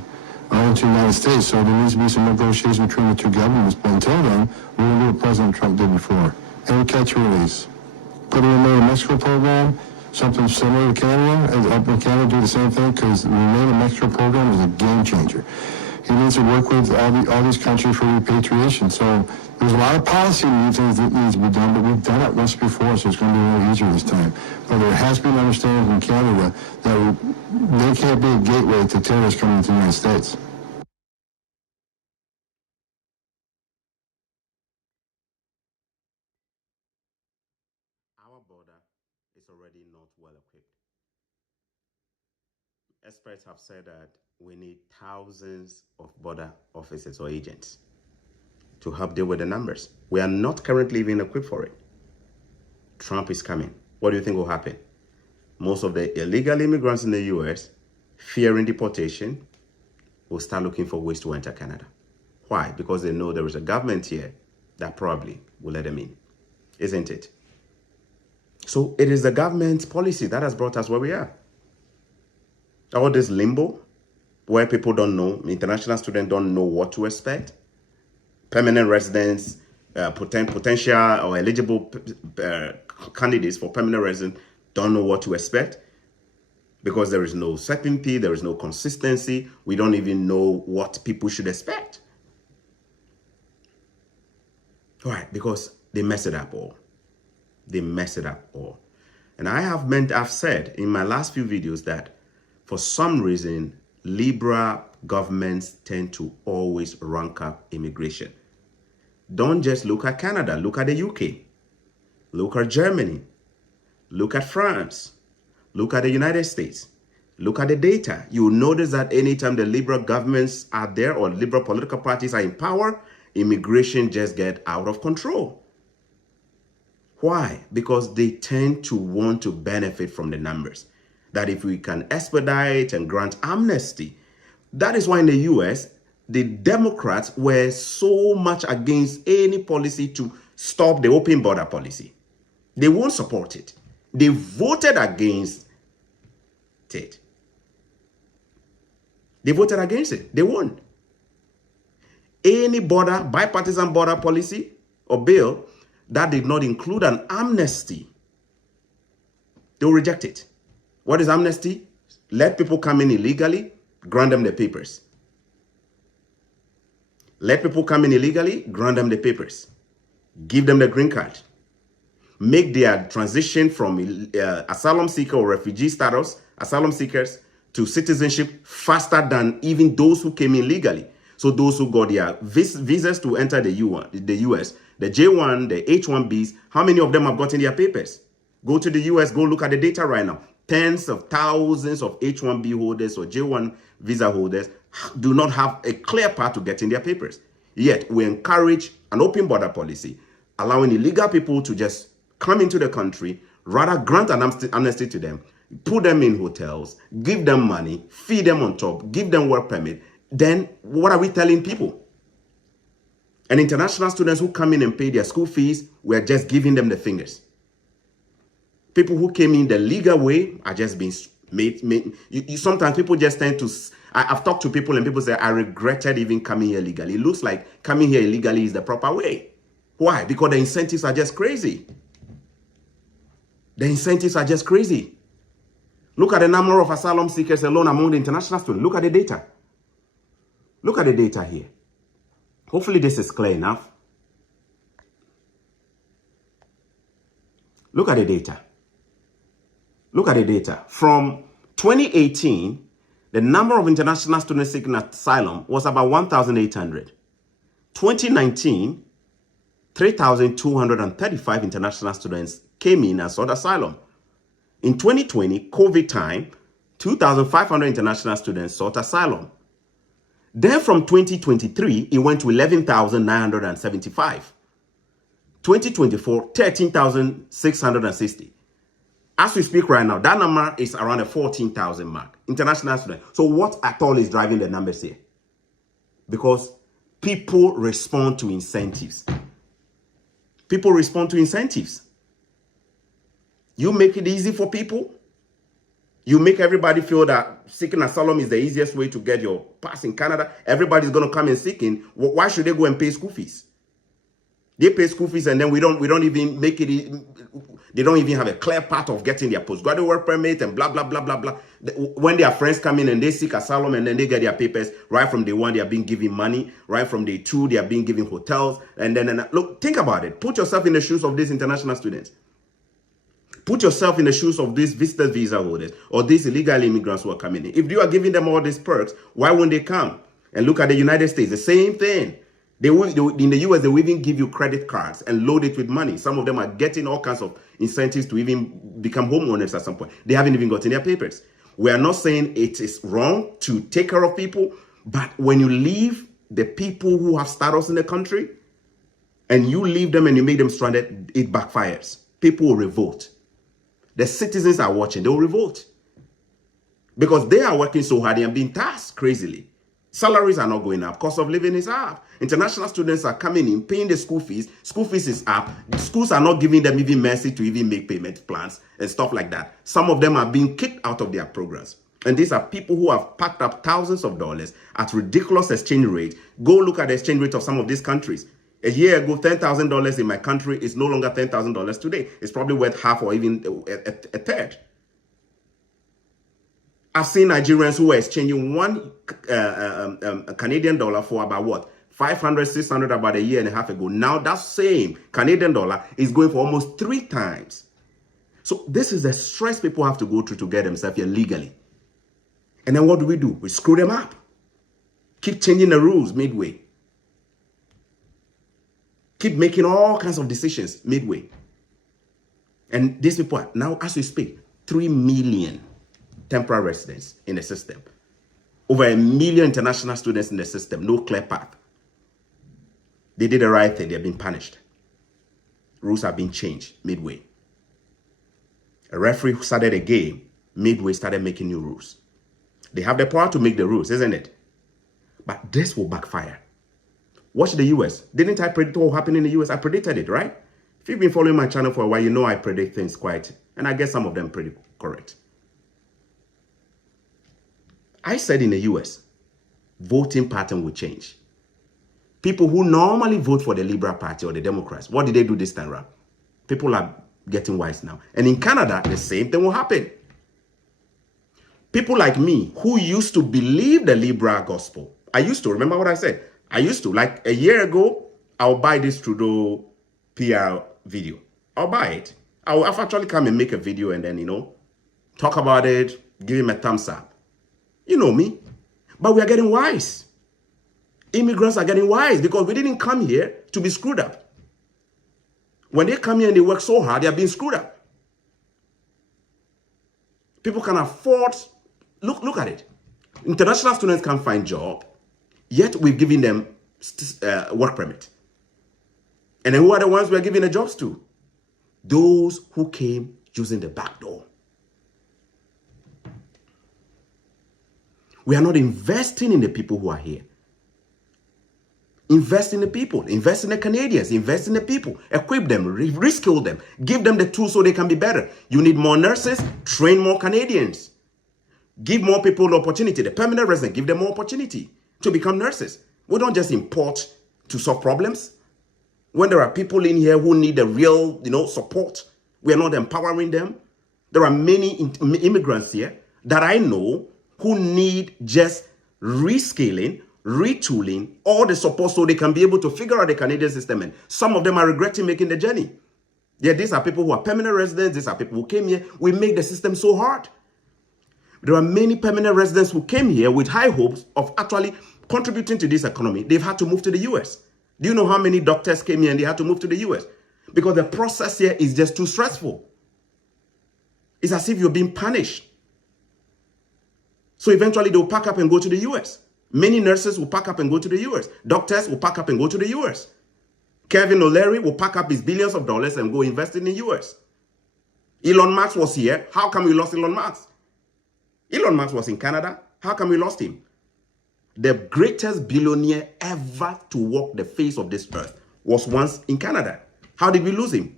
into the United States. So there needs to be some negotiation between the two governments. But until then, we're going to do what President Trump did before. End catch and release. Put in the Mexico program, something similar to Canada, and up in Canada do the same thing because the Remain in Mexico program is a game changer. He needs to work with all these countries for repatriation. So there's a lot of policy things that needs to be done, but we've done it once before, so it's going to be a little easier this time. But there has been understanding from Canada that they can't be a gateway to terrorists coming into the United States. Our border is already not well equipped. Experts have said that we need thousands of border officers or agents to help deal with the numbers. We are not currently even equipped for it. Trump is coming. What do you think will happen? Most of the illegal immigrants in the US, fearing deportation, will start looking for ways to enter Canada. Why? Because they know there is a government here that probably will let them in, isn't it? So it is the government's policy that has brought us where we are. All this limbo, where people don't know, international students don't know what to expect. Permanent residents, potential or eligible candidates for permanent residence don't know what to expect because there is no certainty, there is no consistency. We don't even know what people should expect. Why? Because they mess it up all. They mess it up all. And I've said in my last few videos that for some reason, liberal governments tend to always rank up immigration. Don't just look at Canada, look at the UK, look at Germany, look at France, look at the United States, look at the data. You'll notice that anytime the liberal governments are there or liberal political parties are in power, immigration just get out of control. Why? Because they tend to want to benefit from the numbers. That if we can expedite and grant amnesty, that is why in the US, the Democrats were so much against any policy to stop the open border policy. They won't support it. They voted against it. They voted against it. They won. Any bipartisan border policy or bill that did not include an amnesty, they will reject it. What is amnesty? Let people come in illegally, grant them the papers. Let people come in illegally, grant them the papers. Give them the green card. Make their transition from asylum seeker or refugee status, asylum seekers, to citizenship faster than even those who came in legally. So those who got their visas to enter the US, the J1, the H1Bs, how many of them have gotten their papers? Go to the US, go look at the data right now. Tens of thousands of H1B holders or J1 visa holders do not have a clear path to getting their papers. Yet we encourage an open border policy, allowing illegal people to just come into the country, rather grant an amnesty to them, put them in hotels, give them money, feed them on top, give them work permit. Then what are we telling people? And international students who come in and pay their school fees, we're just giving them the fingers. People who came in the legal way are just being made. Sometimes people just tend to... I've talked to people and people say, I regretted even coming here legally. It looks like coming here illegally is the proper way. Why? Because the incentives are just crazy. The incentives are just crazy. Look at the number of asylum seekers alone among the international students. Look at the data. Look at the data here. Hopefully this is clear enough. Look at the data. Look at the data. From 2018, the number of international students seeking asylum was about 1,800. 2019, 3,235 international students came in and sought asylum. In 2020, COVID time, 2,500 international students sought asylum. Then from 2023, it went to 11,975. 2024, 13,660. As we speak right now, that number is around the 14,000 mark. International students. So what at all is driving the numbers here? Because people respond to incentives. People respond to incentives. You make it easy for people. You make everybody feel that seeking asylum is the easiest way to get your pass in Canada. Everybody's going to come and seek in. Why should they go and pay school fees? They pay school fees and then we don't even make it. They don't even have a clear path of getting their postgraduate work permit and blah, blah, blah, blah, blah. When their friends come in and they seek asylum and then they get their papers, right from day one, they are being given money. Right from day two, they are being given hotels. And then, look, think about it. Put yourself in the shoes of these international students. Put yourself in the shoes of these visitor visa holders or these illegal immigrants who are coming in. If you are giving them all these perks, why won't they come? And look at the United States, the same thing. In the US, they will even give you credit cards and load it with money. Some of them are getting all kinds of incentives to even become homeowners at some point. They haven't even gotten their papers. We are not saying it is wrong to take care of people, but when you leave the people who have status in the country and you leave them and you make them stranded, it backfires. People will revolt. The citizens are watching, they will revolt. Because they are working so hard and being taxed crazily. Salaries are not going up. Cost of living is up. International students are coming in, paying the school fees. School fees is up. Schools are not giving them even mercy to even make payment plans and stuff like that. Some of them are being kicked out of their programs. And these are people who have packed up thousands of dollars at ridiculous exchange rate. Go look at the exchange rate of some of these countries. A year ago, $10,000 in my country is no longer $10,000 today. It's probably worth half or even a third. I've seen Nigerians who were exchanging one Canadian dollar for about what? 500, 600 about a year and a half ago. Now that same Canadian dollar is going for almost 3 times. So this is the stress people have to go through to get themselves here legally. And then what do? We screw them up. Keep changing the rules midway. Keep making all kinds of decisions midway. And these people are now, as we speak, 3 million temporary residents in the system. Over 1 million international students in the system, no clear path. They did the right thing, they're being punished. Rules are being changed midway. A referee who started a game, midway started making new rules. They have the power to make the rules, isn't it? But this will backfire. Watch the US. Didn't I predict what will happen in the US? I predicted it, right? If you've been following my channel for a while, you know I predict things quite, and I guess some of them pretty correct. I said in the US, voting pattern will change. People who normally vote for the Liberal Party or the Democrats, what did they do this time around? People are getting wise now. And in Canada, the same thing will happen. People like me who used to believe the liberal gospel. I used to, remember what I said? I used to, like a year ago, I'll buy this Trudeau PR video. I'll buy it. I'll actually come and make a video and then, talk about it, give him a thumbs up. You know me. But we are getting wise. Immigrants are getting wise because we didn't come here to be screwed up. When they come here and they work so hard, they are being screwed up. People can afford, look at it. International students can't find job, yet we've given them work permit. And then who are the ones we're giving the jobs to? Those who came using the back door. We are not investing in the people who are here. Invest in the people, invest in the Canadians, invest in the people, equip them, reskill them, give them the tools so they can be better. You need more nurses, train more Canadians. Give more people the opportunity. The permanent residents, give them more opportunity to become nurses. We don't just import to solve problems. When there are people in here who need the real, support, we are not empowering them. There are many immigrants here that I know who need just reskilling, retooling, all the support so they can be able to figure out the Canadian system. And some of them are regretting making the journey. Yeah, these are people who are permanent residents. These are people who came here. We make the system so hard. There are many permanent residents who came here with high hopes of actually contributing to this economy. They've had to move to the US. Do you know how many doctors came here and they had to move to the US? Because the process here is just too stressful. It's as if you're being punished. So eventually they'll pack up and go to the US. Many nurses will pack up and go to the US. Doctors will pack up and go to the US. Kevin O'Leary will pack up his billions of dollars and go invest in the US. Elon Musk was here. How come we lost Elon Musk? Elon Musk was in Canada. How come we lost him? The greatest billionaire ever to walk the face of this earth was once in Canada. How did we lose him?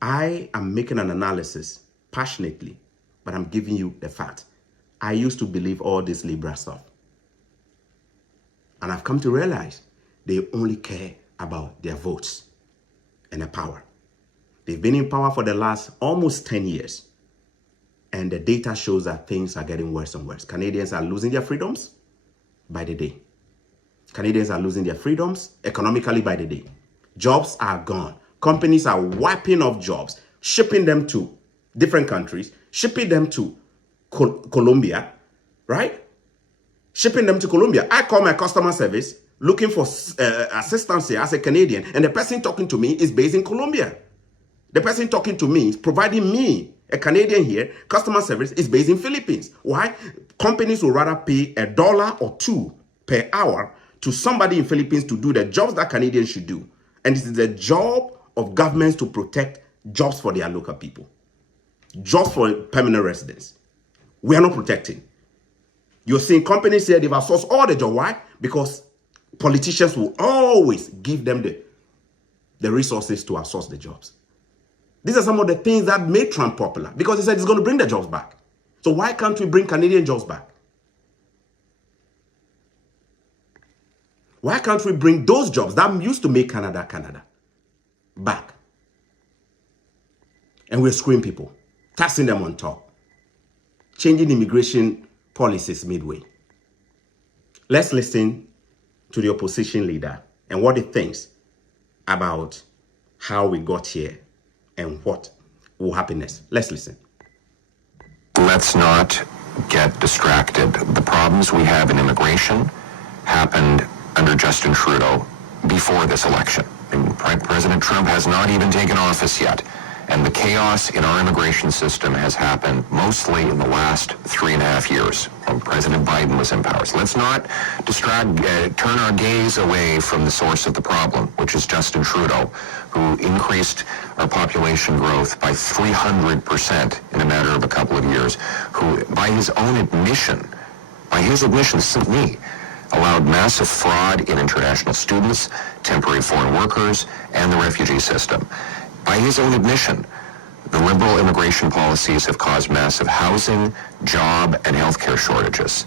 I am making an analysis passionately, but I'm giving you the fact. I used to believe all this Libra stuff. And I've come to realize they only care about their votes and their power. They've been in power for the last almost 10 years. And the data shows that things are getting worse and worse. Canadians are losing their freedoms by the day. Canadians are losing their freedoms economically by the day. Jobs are gone. Companies are wiping off jobs, shipping them to different countries, shipping them to Colombia, right? Shipping them to Colombia. I call my customer service looking for assistance here as a Canadian, and the person talking to me is based in Colombia. The person talking to me is providing me, a Canadian here, customer service is based in Philippines. Why? Companies will rather pay $1 or $2 per hour to somebody in Philippines to do the jobs that Canadians should do. And it is the job of governments to protect jobs for their local people, jobs for permanent residents. We are not protecting. You're seeing companies here, they've outsourced all the job. Why? Because politicians will always give them the resources to outsource the jobs. These are some of the things that made Trump popular, because he said he's going to bring the jobs back. So why can't we bring Canadian jobs back? Why can't we bring those jobs that used to make Canada back? And we're screwing people, taxing them on top, changing immigration policies midway. Let's listen to the opposition leader and what he thinks about how we got here and what will happen next. Let's listen. Let's not get distracted. The problems we have in immigration happened under Justin Trudeau before this election. And President Trump has not even taken office yet. And the chaos in our immigration system has happened mostly in the last 3.5 years when President Biden was in power. So let's not turn our gaze away from the source of the problem, which is Justin Trudeau, who increased our population growth by 300% in a matter of a couple of years, who, by his own admission, this isn't me, allowed massive fraud in international students, temporary foreign workers, and the refugee system. By his own admission, the liberal immigration policies have caused massive housing, job, and healthcare shortages.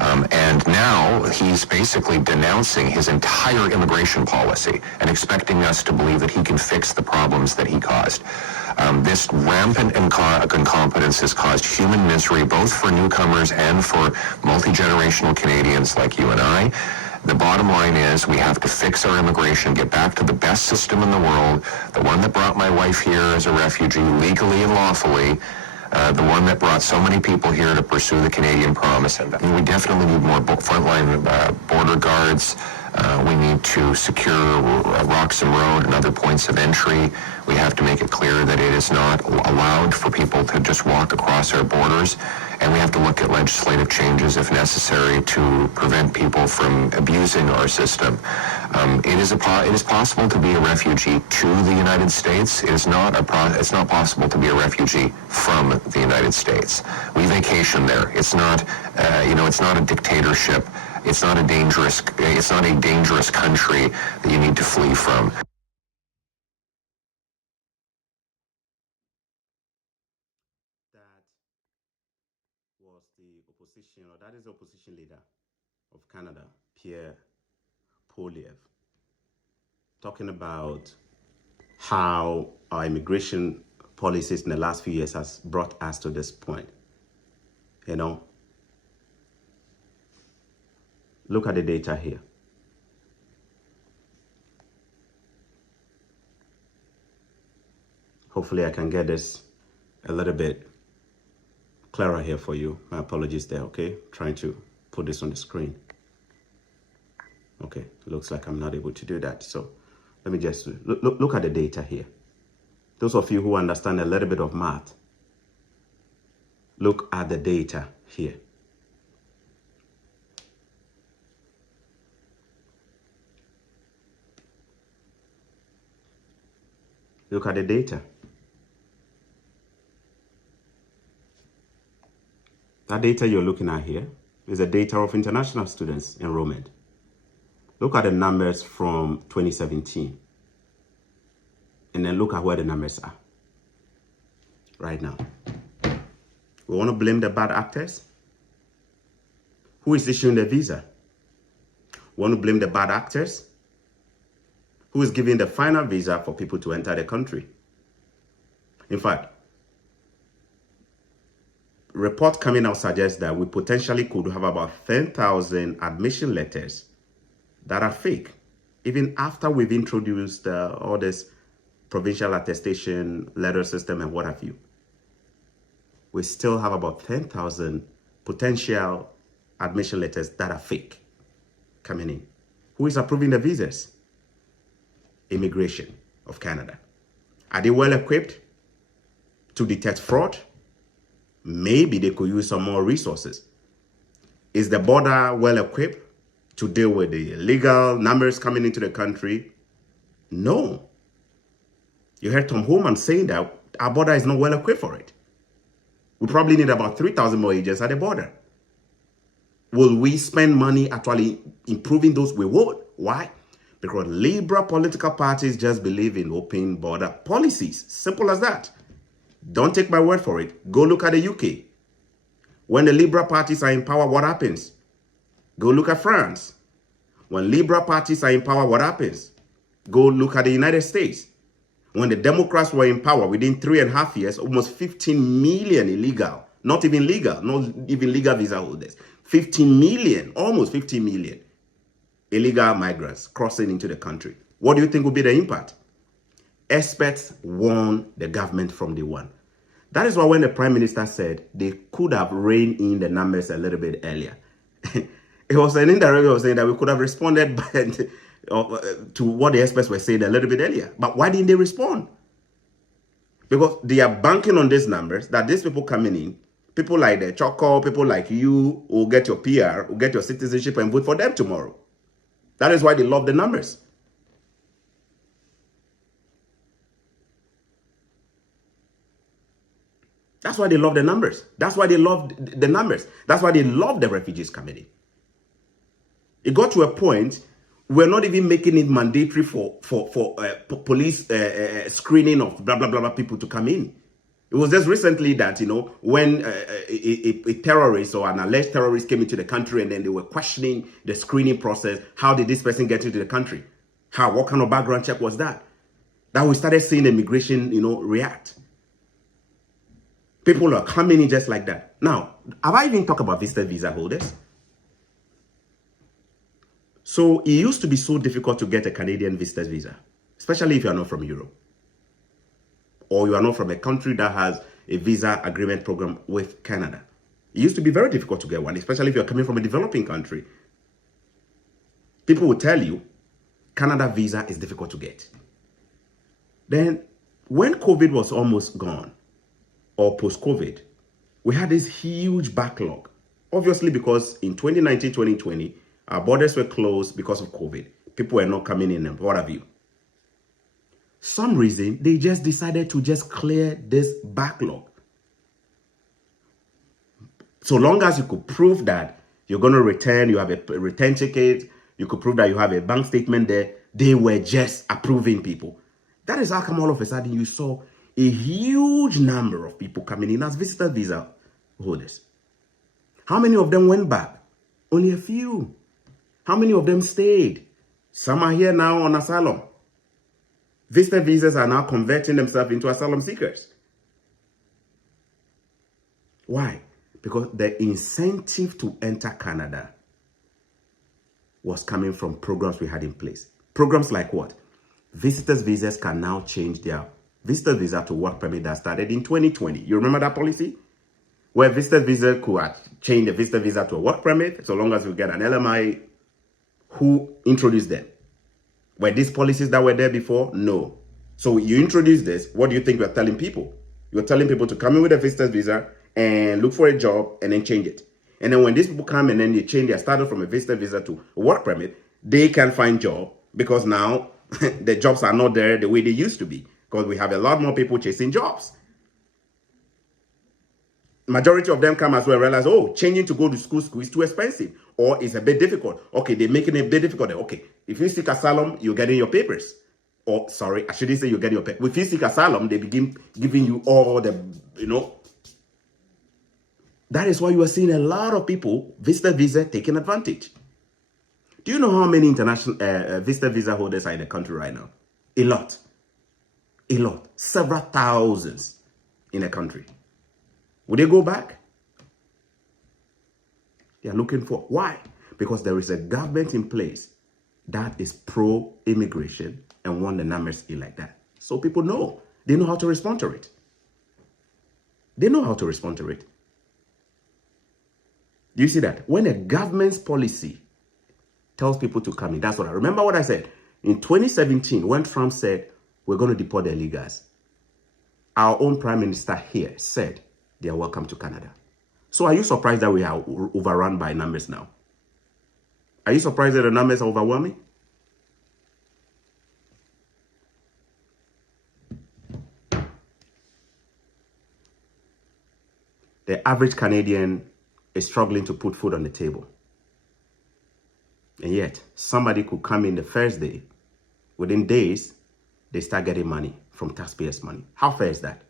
And now he's basically denouncing his entire immigration policy and expecting us to believe that he can fix the problems that he caused. This rampant incompetence has caused human misery both for newcomers and for multi-generational Canadians like you and I. The bottom line is we have to fix our immigration, get back to the best system in the world, the one that brought my wife here as a refugee legally and lawfully, the one that brought so many people here to pursue the Canadian promise. And we definitely need more frontline border guards. We need to secure Roxham Road and other points of entry. We have to make it clear that it is not allowed for people to just walk across our borders. And we have to look at legislative changes if necessary to prevent people from abusing our system. It is possible to be a refugee to the United States. It's not possible to be a refugee from the United States. We vacation there. It's not it's not a dictatorship. It's not a dangerous country that you need to flee from. That is the opposition leader of Canada, Pierre Poilievre, talking about how our immigration policies in the last few years has brought us to this point. Look at the data here. Hopefully I can get this a little bit clearer here for you. My apologies there, okay? Trying to put this on the screen. Okay, looks like I'm not able to do that. So let me just look at the data here. Those of you who understand a little bit of math, look at the data here. Look at the data. That data you're looking at here is the data of international students enrollment. Look at the numbers from 2017. And then look at where the numbers are right now. We want to blame the bad actors? Who is issuing the visa? We want to blame the bad actors? Who is giving the final visa for people to enter the country? In fact, report coming out suggests that we potentially could have about 10,000 admission letters that are fake, even after we've introduced all this provincial attestation letter system and what have you. We still have about 10,000 potential admission letters that are fake coming in. Who is approving the visas? Immigration of Canada. Are they well equipped to detect fraud? Maybe they could use some more resources. Is the border well equipped to deal with the illegal numbers coming into the country? No. You heard Tom Homan saying that our border is not well equipped for it. We probably need about 3,000 more agents at the border. Will we spend money actually improving those? We would. Why? Because liberal political parties just believe in open border policies. Simple as that. Don't take my word for it. Go look at the UK. When the liberal parties are in power, what happens? Go look at France. When liberal parties are in power, what happens? Go look at the United States. When the Democrats were in power, within 3.5 years, almost 15 million illegal, not even legal visa holders, 15 million, almost 15 million illegal migrants crossing into the country. What do you think will be the impact? Experts warn the government from day one. That is why when the Prime Minister said they could have reined in the numbers a little bit earlier, it was an indirect way of saying that we could have responded to what the experts were saying a little bit earlier. But why didn't they respond? Because they are banking on these numbers, that these people coming in, people like the Choco, people like you, will get your PR, will get your citizenship and vote for them tomorrow. That is why they love the numbers. That's why they love the numbers. That's why they love the numbers. That's why they love the refugees coming in. It got to a point we're not even making it mandatory for police screening of blah, blah, blah, blah people to come in. It was just recently that, when a terrorist or an alleged terrorist came into the country and then they were questioning the screening process. How did this person get into the country? How? What kind of background check was that? That we started seeing immigration, react. People are coming in just like that. Now, have I even talked about visitor visa holders? So it used to be so difficult to get a Canadian visitor's visa, especially if you are not from Europe, or you are not from a country that has a visa agreement program with Canada. It used to be very difficult to get one, especially if you're coming from a developing country. People will tell you Canada visa is difficult to get. Then when COVID was almost gone, or post-COVID, we had this huge backlog. Obviously, because in 2019, 2020, our borders were closed because of COVID. People were not coming in and what have you. Some reason, they just decided to just clear this backlog. So long as you could prove that you're going to return, you have a return ticket, you could prove that you have a bank statement there, they were just approving people. That is how come all of a sudden you saw a huge number of people coming in as visitor visa holders. How many of them went back? Only a few. How many of them stayed? Some are here now on asylum. Visitor visas are now converting themselves into asylum seekers. Why? Because the incentive to enter Canada was coming from programs we had in place. Programs like what? Visitors visas can now change their visitor visa to work permit that started in 2020. You remember that policy? Where visitor visa could change the visitor visa to a work permit so long as you get an LMI. Who introduced them? Were these policies that were there before? No. So you introduce this, what do you think you're telling people? You're telling people to come in with a visitor's visa and look for a job and then change it. And then when these people come and then they change their status from a visitor visa to a work permit, they can find job because now the jobs are not there the way they used to be because we have a lot more people chasing jobs. Majority of them come as well realize, oh, changing to go to school is too expensive or it's a bit difficult. Okay, they're making it a bit difficult. Okay, if you seek asylum, you're getting your papers. Or, sorry, I shouldn't say you're getting your papers. If you seek asylum, they begin giving you all the, That is why you are seeing a lot of people, visitor visa, taking advantage. Do you know how many international visitor visa holders are in the country right now? A lot. A lot. Several thousands in the country. Would they go back? They are looking for. Why? Because there is a government in place that is pro-immigration and want the numbers in like that. So people know. They know how to respond to it. They know how to respond to it. Do you see that? When a government's policy tells people to come in, that's what I remember what I said. In 2017, when Trump said, we're going to deport the illegals, our own prime minister here said, they are welcome to Canada. So are you surprised that we are overrun by numbers now? Are you surprised that the numbers are overwhelming? The average Canadian is struggling to put food on the table. And yet, somebody could come in the first day. Within days, they start getting money from taxpayers' money. How fair is that?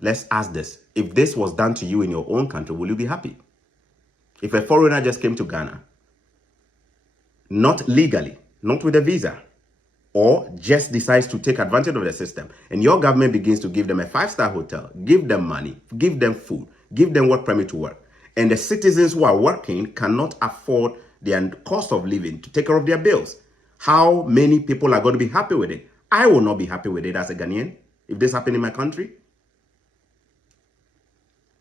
Let's ask this. If this was done to you in your own country, will you be happy? If a foreigner just came to Ghana, not legally, not with a visa, or just decides to take advantage of the system, and your government begins to give them a 5-star hotel, give them money, give them food, give them work permit to work, and the citizens who are working cannot afford their cost of living to take care of their bills, how many people are going to be happy with it? I will not be happy with it as a Ghanaian if this happened in my country.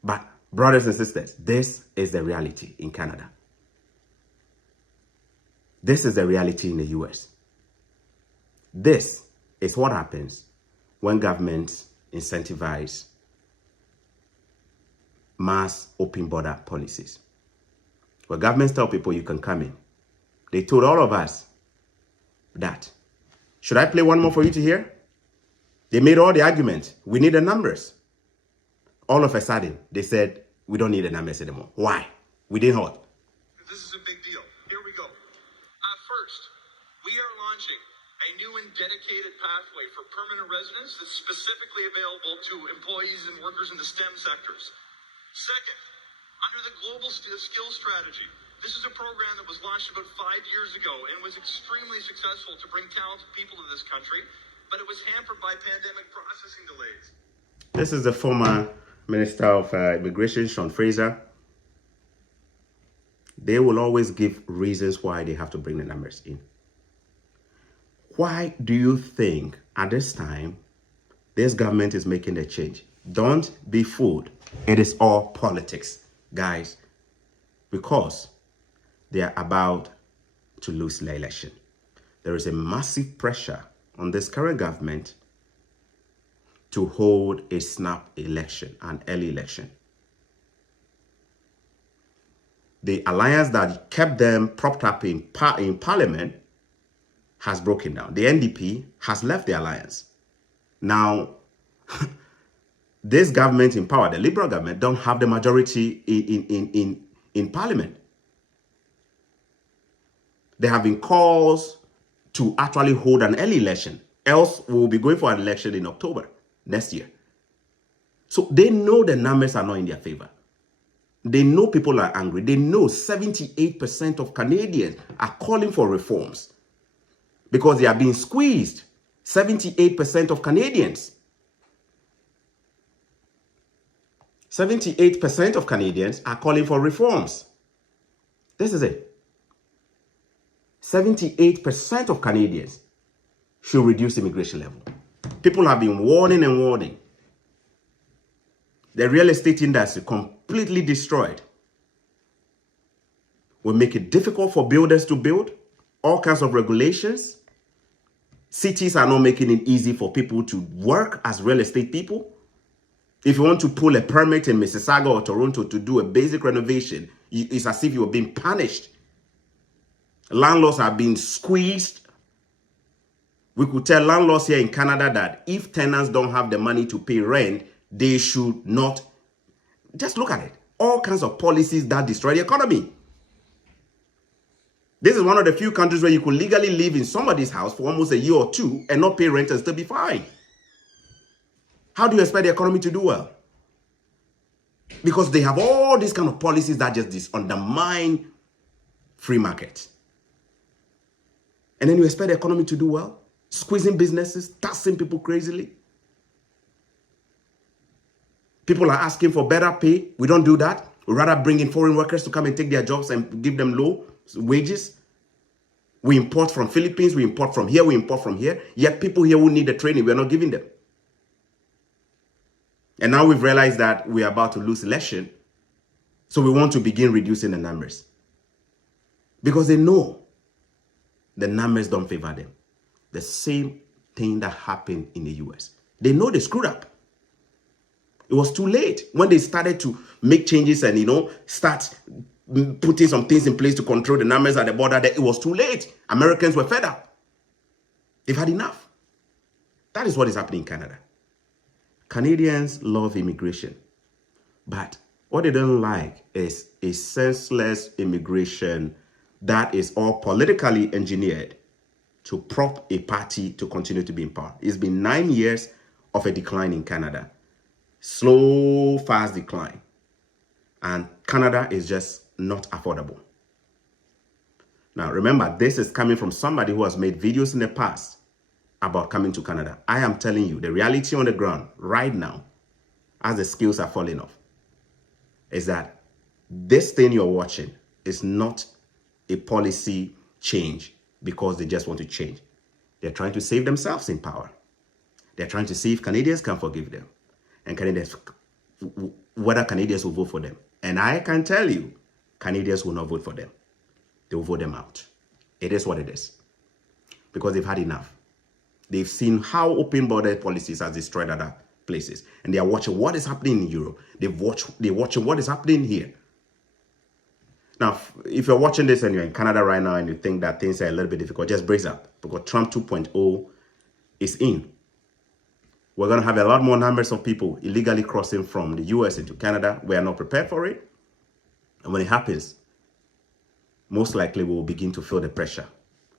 But brothers and sisters, this is the reality in Canada. This is the reality in the US. This is what happens when governments incentivize mass open border policies. When governments tell people you can come in, they told all of us that. Should I play one more for you to hear? They made all the arguments. We need the numbers. All of a sudden, they said, we don't need the numbers anymore. Why? We didn't hold. This is a big deal. Here we go. First, we are launching a new and dedicated pathway for permanent residence that's specifically available to employees and workers in the STEM sectors. Second, under the Global Skills Strategy, this is a program that was launched about 5 years ago and was extremely successful to bring talented people to this country, but it was hampered by pandemic processing delays. This is the former Minister of Immigration, Sean Fraser. They will always give reasons why they have to bring the numbers in. Why do you think at this time this government is making the change? Don't be fooled. It is all politics, guys, because they are about to lose the election. There is a massive pressure on this current government to hold a snap election, an early election. The alliance that kept them propped up in parliament has broken down. The NDP has left the alliance. Now, this government in power, the Liberal government, don't have the majority in parliament. There have been calls to actually hold an early election. Else, we'll be going for an election in October next year. So they know the numbers are not in their favor. They know people are angry. They know 78% of Canadians are calling for reforms because they are being squeezed. 78% of Canadians. 78% of Canadians are calling for reforms. This is it. 78% of Canadians should reduce immigration level. People have been warning and warning. The real estate industry completely destroyed. Will make it difficult for builders to build. All kinds of regulations. Cities are not making it easy for people to work as real estate people. If you want to pull a permit in Mississauga or Toronto to do a basic renovation, it's as if you are being punished. Landlords are being squeezed. We could tell landlords here in Canada that if tenants don't have the money to pay rent, they should not. Just look at it. All kinds of policies that destroy the economy. This is one of the few countries where you could legally live in somebody's house for almost a year or two and not pay rent and still be fine. How do you expect the economy to do well? Because they have all these kind of policies that just undermine free market. And then you expect the economy to do well? Squeezing businesses, taxing people crazily. People are asking for better pay. We don't do that. We rather bring in foreign workers to come and take their jobs and give them low wages. We import from Philippines, we import from here, we import from here. Yet people here who need the training, we're not giving them. And now we've realized that we're about to lose election. So we want to begin reducing the numbers. Because they know the numbers don't favor them. The same thing that happened in the US. They know they screwed up. It was too late when they started to make changes and, start putting some things in place to control the numbers at the border. That it was too late. Americans were fed up. They've had enough. That is what is happening in Canada. Canadians love immigration, but what they don't like is a senseless immigration that is all politically engineered to prop a party to continue to be in power. It's been 9 years of a decline in Canada. Slow, fast decline. And Canada is just not affordable. Now, remember, this is coming from somebody who has made videos in the past about coming to Canada. I am telling you, the reality on the ground right now, as the skills are falling off, is that this thing you're watching is not a policy change because they just want to change. They're trying to save themselves in power. They're trying to see if Canadians can forgive them. And Canadians, whether Canadians will vote for them. And I can tell you, Canadians will not vote for them. They will vote them out. It is what it is. Because they've had enough. They've seen how open border policies has destroyed other places. And they are watching what is happening in Europe. They're watching what is happening here. Now, if you're watching this and you're in Canada right now and you think that things are a little bit difficult, just brace up. Because Trump 2.0 is in. We're going to have a lot more numbers of people illegally crossing from the US into Canada. We are not prepared for it. And when it happens, most likely we will begin to feel the pressure.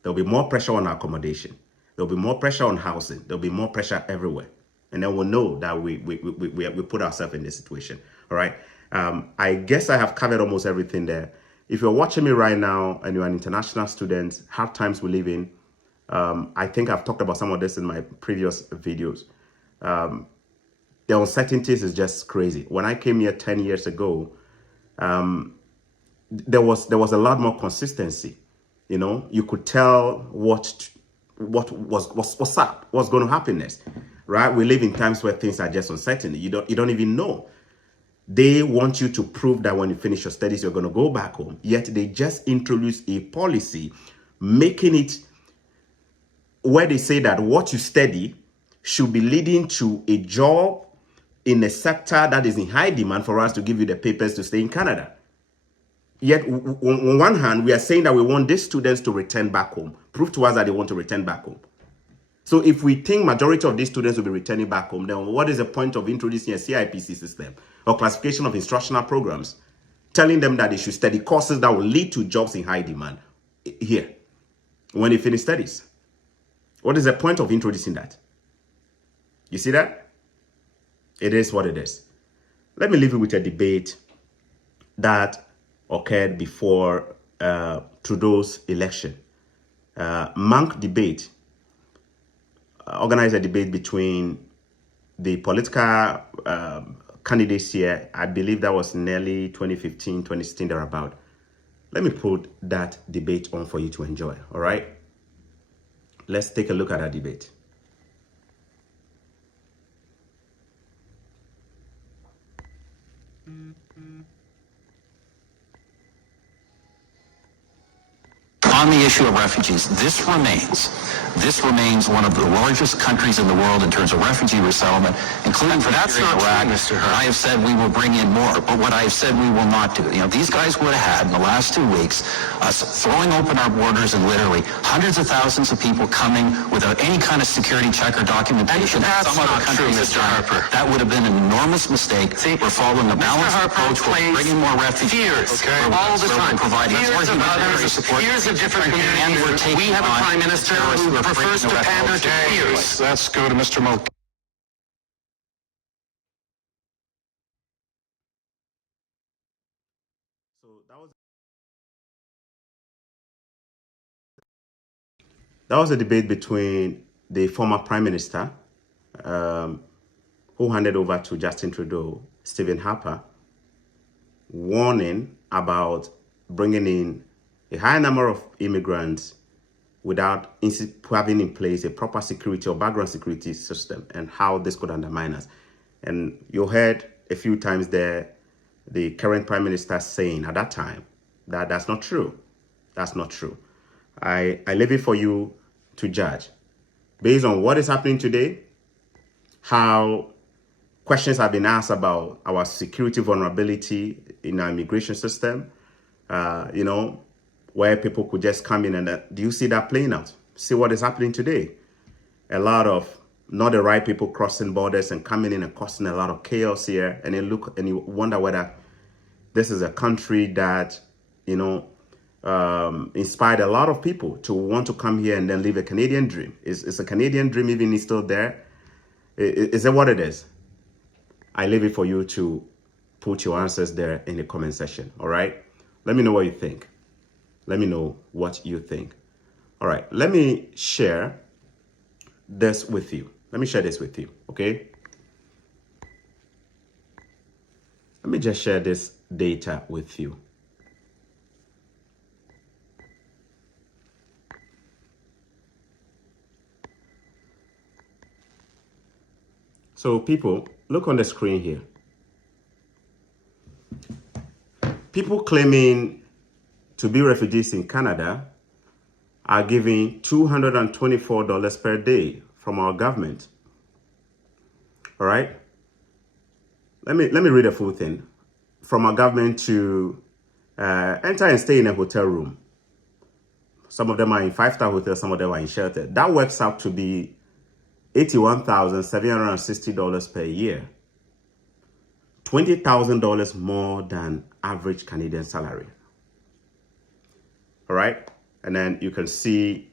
There'll be more pressure on our accommodation. There'll be more pressure on housing. There'll be more pressure everywhere. And then we'll know that we put ourselves in this situation. All right. I guess I have covered almost everything there. If you're watching me right now and you're an international student, hard times we live in, I think I've talked about some of this in my previous videos. The uncertainties is just crazy. When I came here 10 years ago, there was a lot more consistency. You could tell what's up, what's going to happen next, right? We live in times where things are just uncertain. You don't even know. They want you to prove that when you finish your studies, you're going to go back home. Yet they just introduced a policy making it where they say that what you study should be leading to a job in a sector that is in high demand for us to give you the papers to stay in Canada. Yet, on one hand, we are saying that we want these students to return back home. Prove to us that they want to return back home. So if we think majority of these students will be returning back home, then what is the point of introducing a CIPC system or classification of instructional programs, telling them that they should study courses that will lead to jobs in high demand here when they finish studies? What is the point of introducing that? You see that? It is what it is. Let me leave you with a debate that occurred before Trudeau's election. Monk debate organized a debate between the political candidates here. I believe that was nearly 2015, 2016, thereabout. Let me put that debate on for you to enjoy, all right? Let's take a look at that debate. on the issue of refugees, this remains one of the largest countries in the world in terms of refugee resettlement, including from That's Syria and not Iraq. true, Mr. Hurd. I have said we will bring in more, but what I have said we will not do. These guys would have had in the last 2 weeks us throwing open our borders and literally hundreds of thousands of people coming without any kind of security check or documentation. That's Some other not true, countries have Mr. done. Harper. That would have been an enormous mistake. We're following a balanced approach. We're bringing more refugees. All the time. Fears of others, fears of different communities. We have a prime minister who prefers to pander to fears. Let's go to Mr. Mulcahy. So that was a debate between the former prime minister, who handed over to Justin Trudeau, Stephen Harper, warning about bringing in a high number of immigrants without having in place a proper security or background security system, and how this could undermine us. And you heard a few times there the current prime minister saying at that time that that's not true. That's not true. I leave it for you to judge. Based on what is happening today, how questions have been asked about our security vulnerability in our immigration system, where people could just come in, and do you see that playing out? See what is happening today? A lot of not the right people crossing borders and coming in and causing a lot of chaos here. And you wonder whether this is a country that, inspired a lot of people to want to come here and then live a Canadian dream. Is a Canadian dream even still there? Is it what it is? I leave it for you to put your answers there in the comment section. All right. Let me know what you think. Let me know what you think. All right. Let me share this with you. Okay. Let me just share this data with you. So people, look on the screen here. People claiming to be refugees in Canada are giving $224 per day from our government. All right. Let me read a full thing. From our government to enter and stay in a hotel room. Some of them are in 5-star hotels, some of them are in shelter. That works out to be $81,760 per year. $20,000 more than average Canadian salary. All right. And then you can see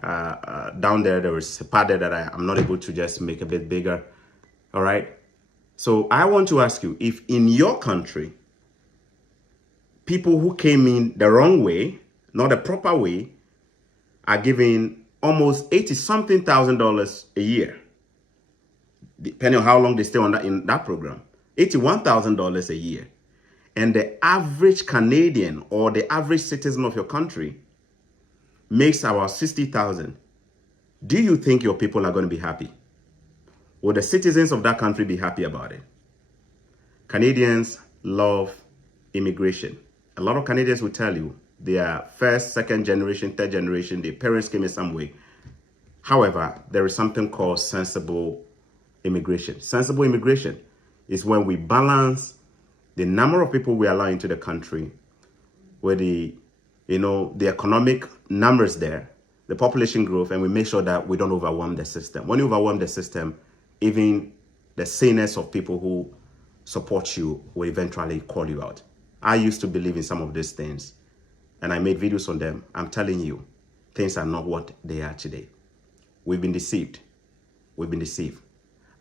down there is a part there that I'm not able to just make a bit bigger. All right. So I want to ask you, if in your country, people who came in the wrong way, not the proper way, are giving almost $80-something thousand a year, depending on how long they stay in that program, $81,000 a year. And the average Canadian or the average citizen of your country makes about $60,000. Do you think your people are going to be happy? Will the citizens of that country be happy about it? Canadians love immigration. A lot of Canadians will tell you they are first, second generation, third generation, their parents came in some way. However, there is something called sensible immigration. Sensible immigration is when we balance the number of people we allow into the country with the economic numbers there, the population growth, and we make sure that we don't overwhelm the system. When you overwhelm the system, even the saneness of people who support you will eventually call you out. I used to believe in some of these things, and I made videos on them. I'm telling you, things are not what they are today. We've been deceived. We've been deceived.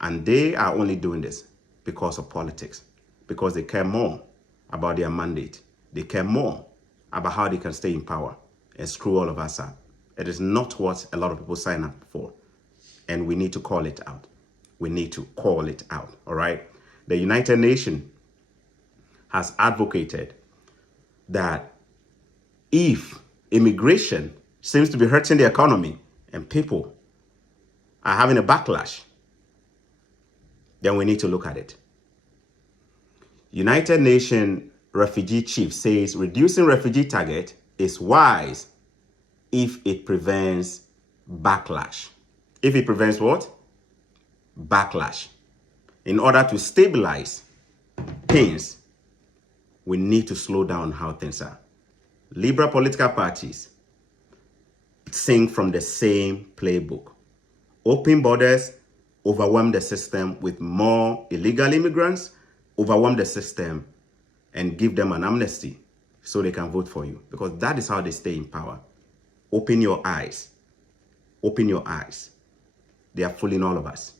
And they are only doing this because of politics, because they care more about their mandate. They care more about how they can stay in power and screw all of us up. It is not what a lot of people sign up for. And we need to call it out. We need to call it out, all right? The United Nations has advocated that if immigration seems to be hurting the economy and people are having a backlash, then we need to look at it. United Nations refugee chief says reducing refugee target is wise if it prevents backlash. If it prevents what? Backlash. In order to stabilize things, we need to slow down how things are. Liberal political parties sing from the same playbook. Open borders, overwhelm the system with more illegal immigrants, overwhelm the system and give them an amnesty so they can vote for you. Because that is how they stay in power. Open your eyes. Open your eyes. They are fooling all of us.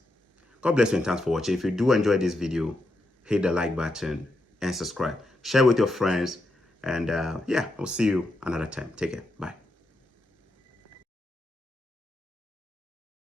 God bless you and thanks for watching. If you do enjoy this video, hit the like button and subscribe. Share with your friends. And yeah, I'll see you another time. Take care. Bye.